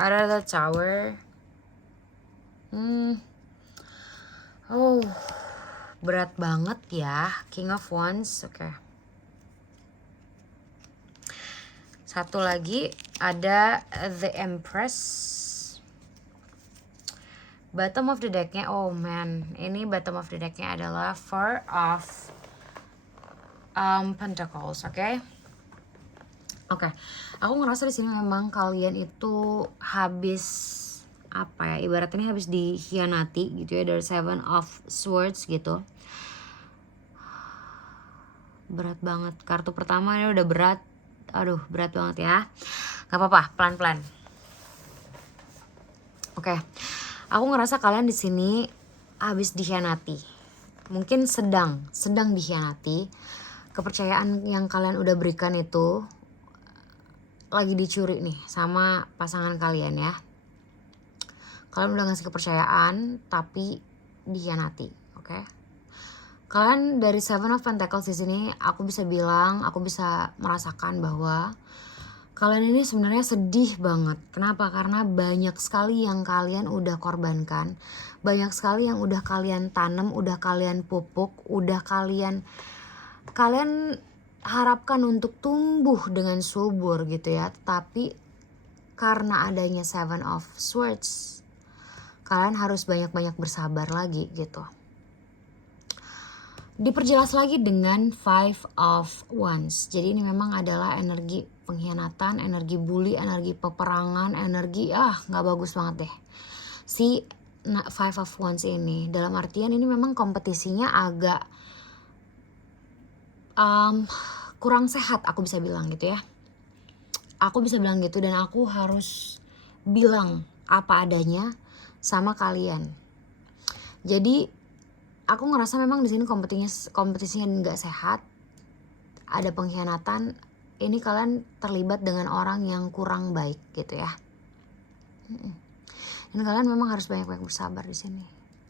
ada the Tower. Oh, berat banget ya. King of Wands, oke. Satu lagi ada the Empress. Bottom of the decknya, oh man, ini bottom of the decknya adalah 4 of Pentacles, oke? Oke, aku ngerasa di sini memang kalian itu habis apa ya? Ibaratnya habis dikhianati gitu ya, dari 7 of Swords gitu. Berat banget. Kartu pertama ini udah berat. Aduh, berat banget ya. Gak apa-apa, pelan-pelan. Oke. Aku ngerasa kalian di sini habis dikhianati. Mungkin sedang dikhianati. Kepercayaan yang kalian udah berikan itu lagi dicuri nih sama pasangan kalian ya. Kalian udah ngasih kepercayaan tapi dikhianati, oke? Kalian dari 7 of Pentacles di sini, aku bisa bilang, aku bisa merasakan bahwa kalian ini sebenarnya sedih banget. Kenapa? Karena banyak sekali yang kalian udah korbankan. Banyak sekali yang udah kalian tanam, udah kalian pupuk, udah kalian harapkan untuk tumbuh dengan subur gitu ya. Tapi karena adanya 7 of Swords, kalian harus banyak-banyak bersabar lagi gitu. Diperjelas lagi dengan 5 of Wands. Jadi ini memang adalah energi pengkhianatan, energi bully, energi peperangan, energi nggak bagus banget deh. Si 5 of Wands ini dalam artian ini memang kompetisinya agak kurang sehat, aku bisa bilang gitu ya. Aku bisa bilang gitu, dan aku harus bilang apa adanya sama kalian. Jadi aku ngerasa memang di sini kompetisinya nggak sehat, ada pengkhianatan. Ini kalian terlibat dengan orang yang kurang baik gitu ya. Dan kalian memang harus banyak-banyak bersabar di sini.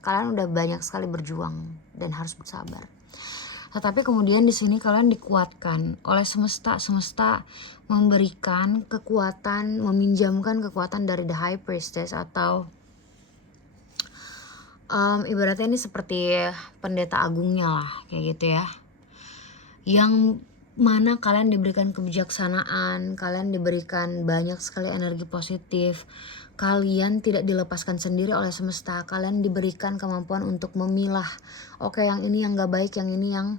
Kalian udah banyak sekali berjuang dan harus bersabar. Tetapi kemudian di sini kalian dikuatkan oleh semesta. Semesta memberikan kekuatan, meminjamkan kekuatan dari the High Priestess, atau ibaratnya ini seperti pendeta agungnya lah, kayak gitu ya. Yang mana kalian diberikan kebijaksanaan, kalian diberikan banyak sekali energi positif. Kalian tidak dilepaskan sendiri oleh semesta. Kalian diberikan kemampuan untuk memilah, oke, yang ini yang gak baik, yang ini yang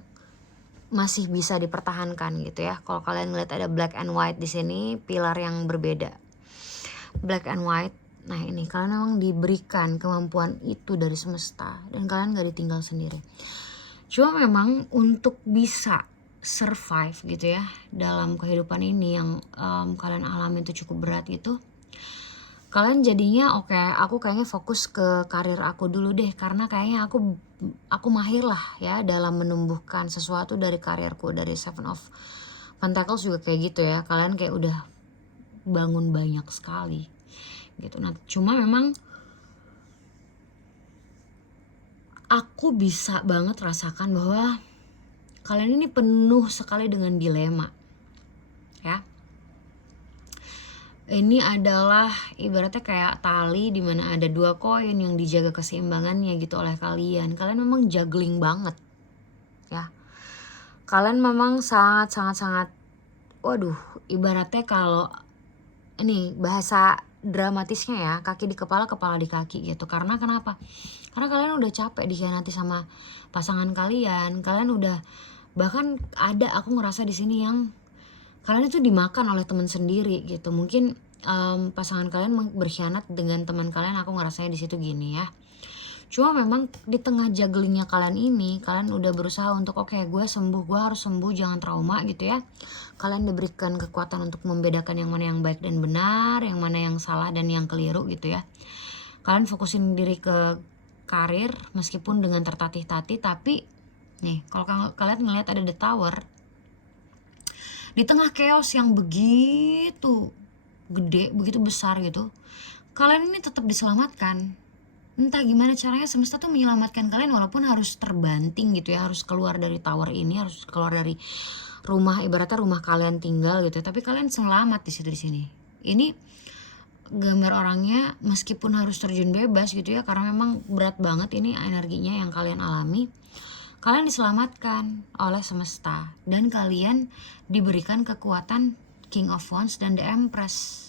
masih bisa dipertahankan gitu ya. Kalau kalian ngeliat ada black and white di sini, pilar yang berbeda. black and white. Nah ini kalian memang diberikan kemampuan itu dari semesta dan kalian gak ditinggal sendiri. Cuma memang untuk bisa survive gitu ya dalam kehidupan ini yang kalian alami itu cukup berat gitu, kalian jadinya oke, aku kayaknya fokus ke karir aku dulu deh, karena kayaknya aku mahir lah ya dalam menumbuhkan sesuatu dari karirku. Dari Seven of Pentacles juga kayak gitu ya, kalian kayak udah bangun banyak sekali gitu. Nah cuma memang aku bisa banget rasakan bahwa kalian ini penuh sekali dengan dilema ya. Ini adalah ibaratnya kayak tali di mana ada dua koin yang dijaga keseimbangannya gitu oleh kalian. Kalian memang juggling banget ya. Kalian memang sangat waduh, ibaratnya kalau ini bahasa dramatisnya ya, kaki di kepala, kepala di kaki gitu. Karena kenapa? Karena kalian udah capek dikhianati sama pasangan kalian. Kalian udah, bahkan ada aku ngerasa di sini yang kalian itu dimakan oleh teman sendiri gitu. Mungkin pasangan kalian berkhianat dengan teman kalian, aku ngerasanya di situ gini ya. Cuma memang di tengah jugglingnya kalian ini, kalian udah berusaha untuk oke, gue harus sembuh, jangan trauma gitu ya. Kalian diberikan kekuatan untuk membedakan yang mana yang baik dan benar, yang mana yang salah dan yang keliru gitu ya. Kalian fokusin diri ke karir meskipun dengan tertatih-tatih, tapi nih kalau kalian ngelihat ada the tower di tengah chaos yang begitu gede, begitu besar gitu, kalian ini tetap diselamatkan. Entah gimana caranya semesta tuh menyelamatkan kalian walaupun harus terbanting gitu ya, harus keluar dari tower ini, harus keluar dari rumah, ibaratnya rumah kalian tinggal gitu. Tapi kalian selamat di situ di sini. Ini gambar orangnya meskipun harus terjun bebas gitu ya, karena memang berat banget ini energinya yang kalian alami. Kalian diselamatkan oleh semesta dan kalian diberikan kekuatan King of Wands dan The Empress.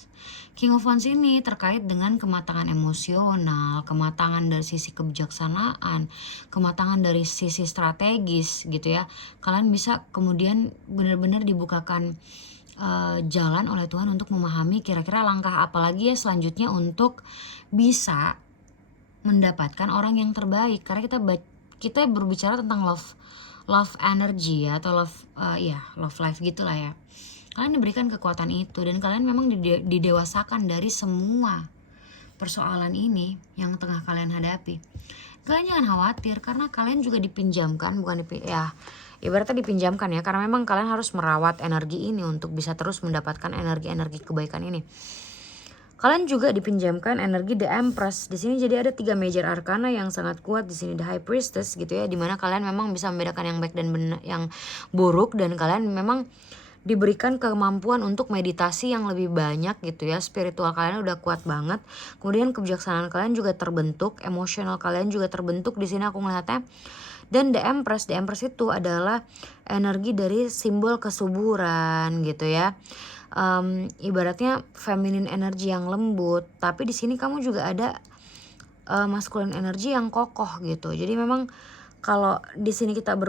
King of Wands ini terkait dengan kematangan emosional, kematangan dari sisi kebijaksanaan, kematangan dari sisi strategis gitu ya. Kalian bisa kemudian benar-benar dibukakan jalan oleh Tuhan untuk memahami kira-kira langkah apa lagi ya selanjutnya untuk bisa mendapatkan orang yang terbaik. Karena kita berbicara tentang love energy ya, atau love life gitulah ya. Kalian diberikan kekuatan itu dan kalian memang didewasakan dari semua persoalan ini yang tengah kalian hadapi. Kalian jangan khawatir karena kalian juga dipinjamkan, ibaratnya dipinjamkan ya, karena memang kalian harus merawat energi ini untuk bisa terus mendapatkan energi-energi kebaikan ini. Kalian juga dipinjamkan energi The Empress. Di sini jadi ada 3 major arcana yang sangat kuat di sini, The High Priestess gitu ya, dimana kalian memang bisa membedakan yang baik dan yang buruk, dan kalian memang diberikan kemampuan untuk meditasi yang lebih banyak gitu ya. Spiritual kalian udah kuat banget. Kemudian kebijaksanaan kalian juga terbentuk, emosional kalian juga terbentuk di sini aku ngeliatnya. Dan The Empress itu adalah energi dari simbol kesuburan gitu ya. Ibaratnya feminine energi yang lembut, tapi di sini kamu juga ada masculine energi yang kokoh gitu. Jadi memang kalau di sini kita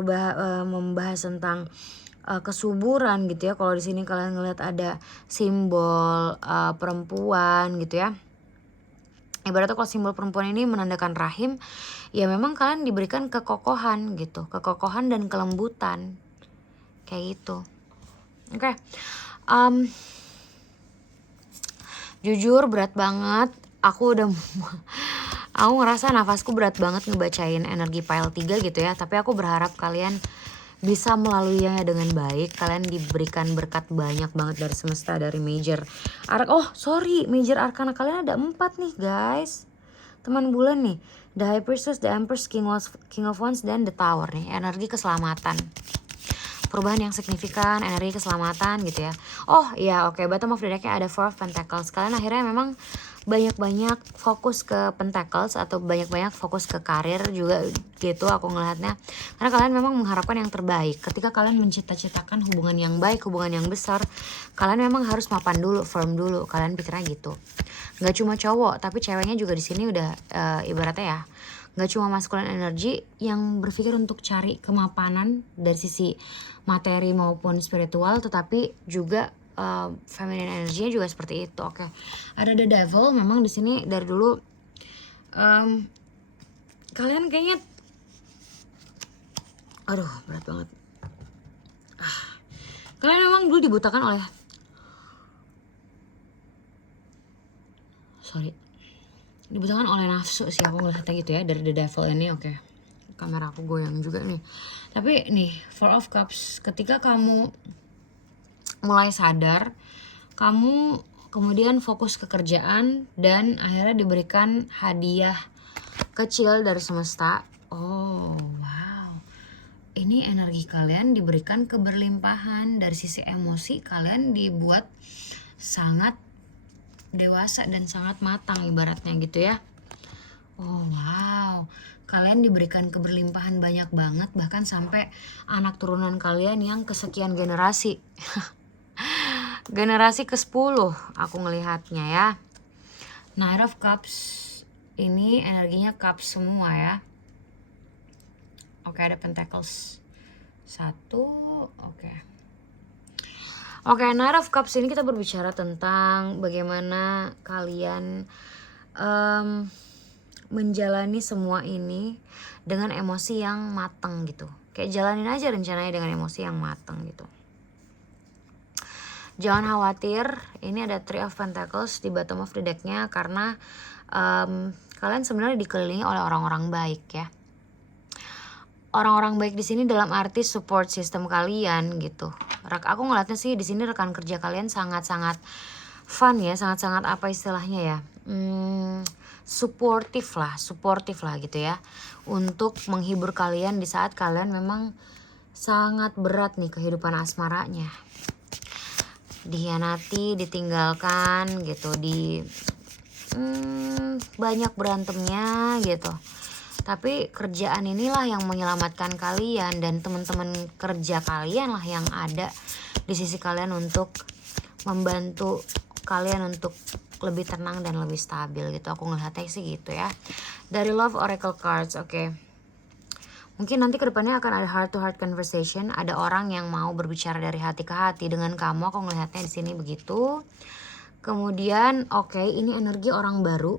membahas tentang kesuburan gitu ya, kalau di sini kalian ngeliat ada simbol perempuan gitu ya, ibaratnya kalau simbol perempuan ini menandakan rahim, ya memang kalian diberikan kekokohan gitu, kekokohan dan kelembutan kayak gitu. Oke. Jujur berat banget. Aku ngerasa nafasku berat banget ngebacain energi pile 3 gitu ya. Tapi aku berharap kalian bisa melaluinya dengan baik. Kalian diberikan berkat banyak banget dari semesta, dari major major arcana kalian ada 4 nih guys, teman bulan nih. The High Priestess, The Empress, King of Wands, dan The Tower nih. Energi keselamatan, perubahan yang signifikan, energi keselamatan gitu ya. Bottom of the deck-nya ada Four of Pentacles. Kalian akhirnya memang banyak-banyak fokus ke Pentacles atau banyak-banyak fokus ke karir juga gitu aku ngelihatnya. Karena kalian memang mengharapkan yang terbaik. Ketika kalian mencita-citakan hubungan yang baik, hubungan yang besar, kalian memang harus mapan dulu, firm dulu. Kalian pikirnya gitu. Gak cuma cowok, tapi ceweknya juga di sini udah ibaratnya ya, gak cuma masculine energy yang berpikir untuk cari kemapanan dari sisi materi maupun spiritual, tetapi juga feminine energinya juga seperti itu. Oke. Ada the devil. Memang di sini dari dulu kalian kayaknya aduh berat banget. Kalian memang dulu dibutakan oleh dibutakan oleh nafsu sih, aku ngeliatnya gitu ya dari the devil ini. Oke. Kamera aku goyang juga nih. Tapi nih Four of Cups, ketika kamu mulai sadar, kamu kemudian fokus ke kerjaan dan akhirnya diberikan hadiah kecil dari semesta. Oh wow, ini energi kalian diberikan keberlimpahan. Dari sisi emosi kalian dibuat sangat dewasa dan sangat matang ibaratnya gitu ya. Oh wow, kalian diberikan keberlimpahan banyak banget, bahkan sampai anak turunan kalian yang kesekian generasi. Generasi ke-10 aku ngelihatnya ya. Knight of Cups ini energinya cups semua ya. Oke, ada Pentacles 1. Oke, Knight of Cups ini kita berbicara tentang bagaimana kalian menjalani semua ini dengan emosi yang matang gitu. Kayak jalanin aja rencananya dengan emosi yang matang gitu. Jangan khawatir, ini ada Three of Pentacles di bottom of the deck-nya karena kalian sebenarnya dikelilingi oleh orang-orang baik ya. Orang-orang baik di sini dalam arti support system kalian gitu. Aku ngeliatnya sih di sini rekan kerja kalian sangat-sangat fun ya, sangat-sangat apa istilahnya ya, supportive lah gitu ya, untuk menghibur kalian di saat kalian memang sangat berat nih kehidupan asmaranya. Dihianati, ditinggalkan gitu, banyak berantemnya gitu. Tapi kerjaan inilah yang menyelamatkan kalian dan teman-teman kerja kalian lah yang ada di sisi kalian untuk membantu kalian untuk lebih tenang dan lebih stabil gitu. Aku ngeliatnya sih gitu ya. Dari Love Oracle Cards, oke. Mungkin nanti kedepannya akan ada heart to heart conversation. Ada orang yang mau berbicara dari hati ke hati dengan kamu. Aku ngelihatnya di sini begitu. Kemudian oke, ini energi orang baru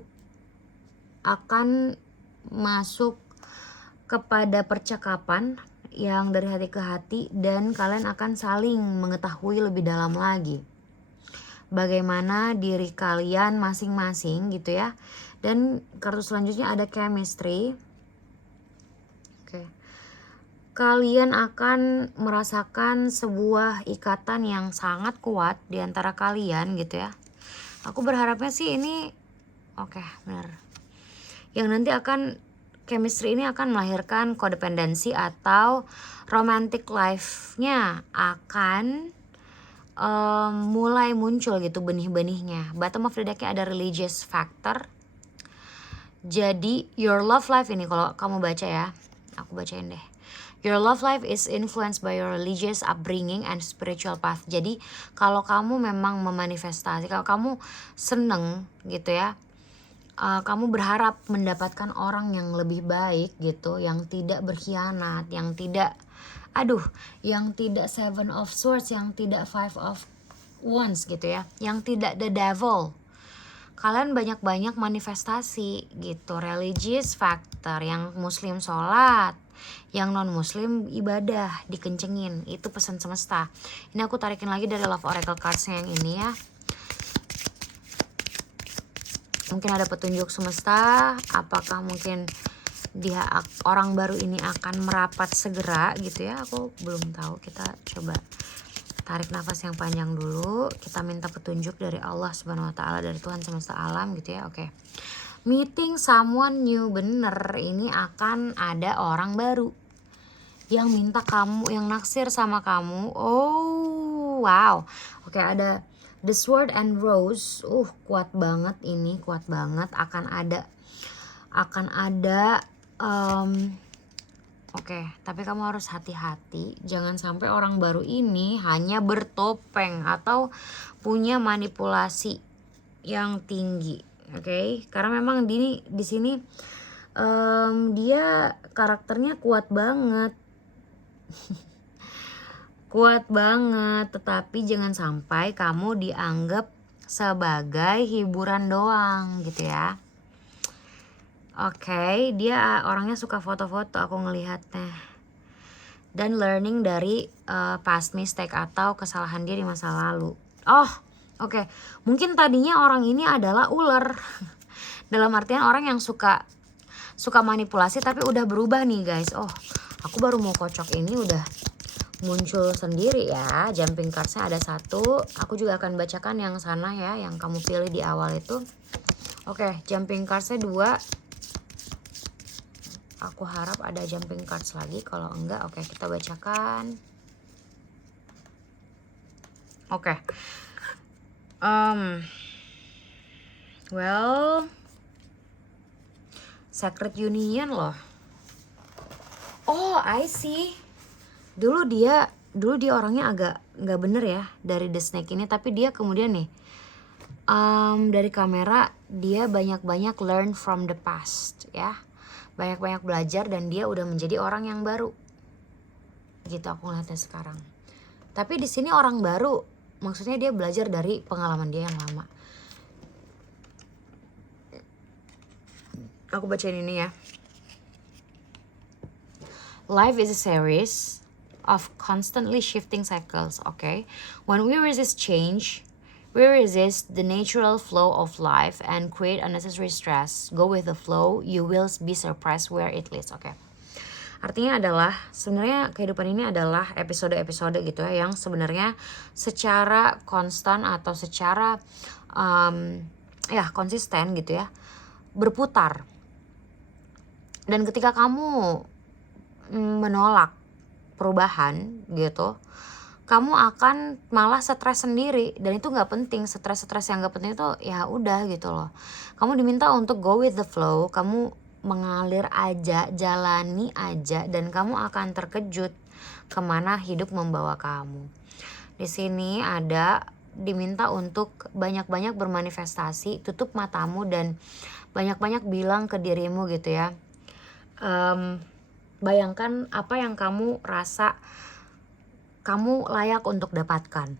akan masuk kepada percakapan yang dari hati ke hati dan kalian akan saling mengetahui lebih dalam lagi bagaimana diri kalian masing-masing gitu ya. Dan kartu selanjutnya ada chemistry. Oke. Kalian akan merasakan sebuah ikatan yang sangat kuat di antara kalian gitu ya. Aku berharapnya sih ini oke, benar. Yang nanti akan chemistry ini akan melahirkan kodependensi atau romantic life-nya akan mulai muncul gitu benih-benihnya. Bottom of the deck-nya ada religious factor. Jadi your love life ini kalau kamu baca ya, aku bacain deh. Your love life is influenced by your religious upbringing and spiritual path. Jadi kalau kamu memang memanifestasi, kalau kamu seneng gitu ya, kamu berharap mendapatkan orang yang lebih baik gitu, yang tidak berkhianat, yang tidak yang tidak Seven of Swords, yang tidak Five of Wands gitu ya, yang tidak the devil. Kalian banyak-banyak manifestasi gitu, religious factor, yang muslim sholat, yang non muslim ibadah dikencengin, itu pesan semesta. Ini aku tarikin lagi dari Love Oracle Cards-nya yang ini ya. Mungkin ada petunjuk semesta, apakah mungkin dia orang baru ini akan merapat segera gitu ya, aku belum tahu. Kita coba tarik nafas yang panjang dulu, kita minta petunjuk dari Allah Subhanahu wa taala, dari Tuhan semesta alam gitu ya. Oke. Meeting someone new, bener, ini akan ada orang baru yang minta kamu, yang naksir sama kamu. Oh wow. Oke, ada The Sword and Rose. Kuat banget ini, kuat banget. Akan ada Oke, tapi kamu harus hati-hati. Jangan sampai orang baru ini hanya bertopeng atau punya manipulasi yang tinggi. Oke, karena memang di sini dia karakternya kuat banget. kuat banget, tetapi jangan sampai kamu dianggap sebagai hiburan doang gitu ya. Oke, dia orangnya suka foto-foto aku ngelihatnya. Dan learning dari past mistake atau kesalahan dia di masa lalu. Oh, oke. Mungkin tadinya orang ini adalah ular. Dalam artian orang yang suka manipulasi tapi udah berubah nih guys. Oh, aku baru mau kocok ini udah muncul sendiri ya. Jumping cardsnya ada 1. Aku juga akan bacakan yang sana ya, yang kamu pilih di awal itu. Oke, jumping cardsnya 2. Aku harap ada jumping cards lagi. Kalau enggak, oke, kita bacakan. Oke. Well, Sacred Union loh. Oh, I see. Dulu dia orangnya agak nggak bener ya dari The Snake ini, tapi dia kemudian nih dari kamera dia banyak-banyak learn from the past ya, banyak-banyak belajar dan dia udah menjadi orang yang baru gitu aku ngeliatnya sekarang. Tapi di sini orang baru maksudnya dia belajar dari pengalaman dia yang lama. Aku bacain ini ya. Life is a series of constantly shifting cycles, okay? When we resist change, we resist the natural flow of life and create unnecessary stress. Go with the flow, you will be surprised where it leads, okay? Artinya adalah sebenarnya kehidupan ini adalah episode-episode gitu ya, yang sebenarnya secara konstan atau secara konsisten gitu ya, berputar. Dan ketika kamu menolak perubahan gitu, kamu akan malah stres sendiri dan itu nggak penting. Stres yang nggak penting itu ya udah gitu loh. Kamu diminta untuk go with the flow, kamu mengalir aja, jalani aja, dan kamu akan terkejut kemana hidup membawa kamu. Di sini ada diminta untuk banyak-banyak bermanifestasi, tutup matamu dan banyak-banyak bilang ke dirimu gitu ya. Bayangkan apa yang kamu rasa kamu layak untuk dapatkan.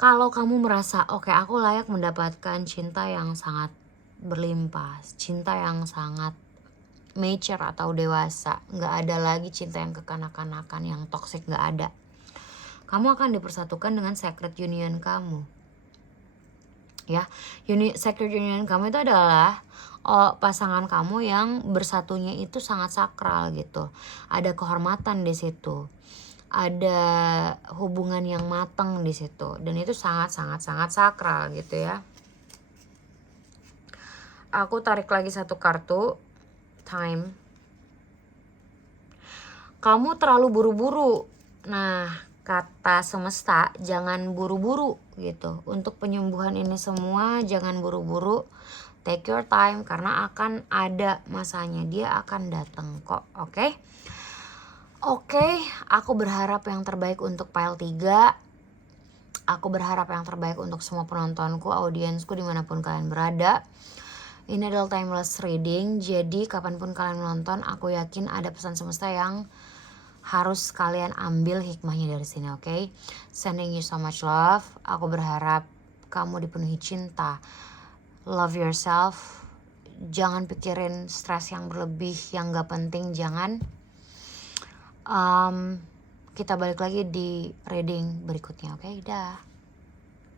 Kalau kamu merasa oke, aku layak mendapatkan cinta yang sangat berlimpah, cinta yang sangat mature atau dewasa, nggak ada lagi cinta yang kekanak-kanakan, yang toxic, nggak ada. Kamu akan dipersatukan dengan sacred union kamu ya. Sacred union kamu itu adalah pasangan kamu yang bersatunya itu sangat sakral gitu. Ada kehormatan di situ, ada hubungan yang matang di situ, dan itu sangat sakral gitu ya. Aku tarik lagi 1 kartu, time. Kamu terlalu buru-buru. Nah, kata semesta jangan buru-buru gitu. Untuk penyembuhan ini semua jangan buru-buru. Take your time karena akan ada masanya. Dia akan datang kok, oke? Oke, aku berharap yang terbaik untuk pile 3. Aku berharap yang terbaik untuk semua penontonku, audiensku dimanapun kalian berada. Ini adalah timeless reading, jadi kapanpun kalian menonton, aku yakin ada pesan semesta yang harus kalian ambil hikmahnya dari sini, oke? Sending you so much love. Aku berharap kamu dipenuhi cinta. Love yourself. Jangan pikirin stres yang berlebih, yang gak penting, jangan. Kita balik lagi di reading berikutnya, oke? Dah.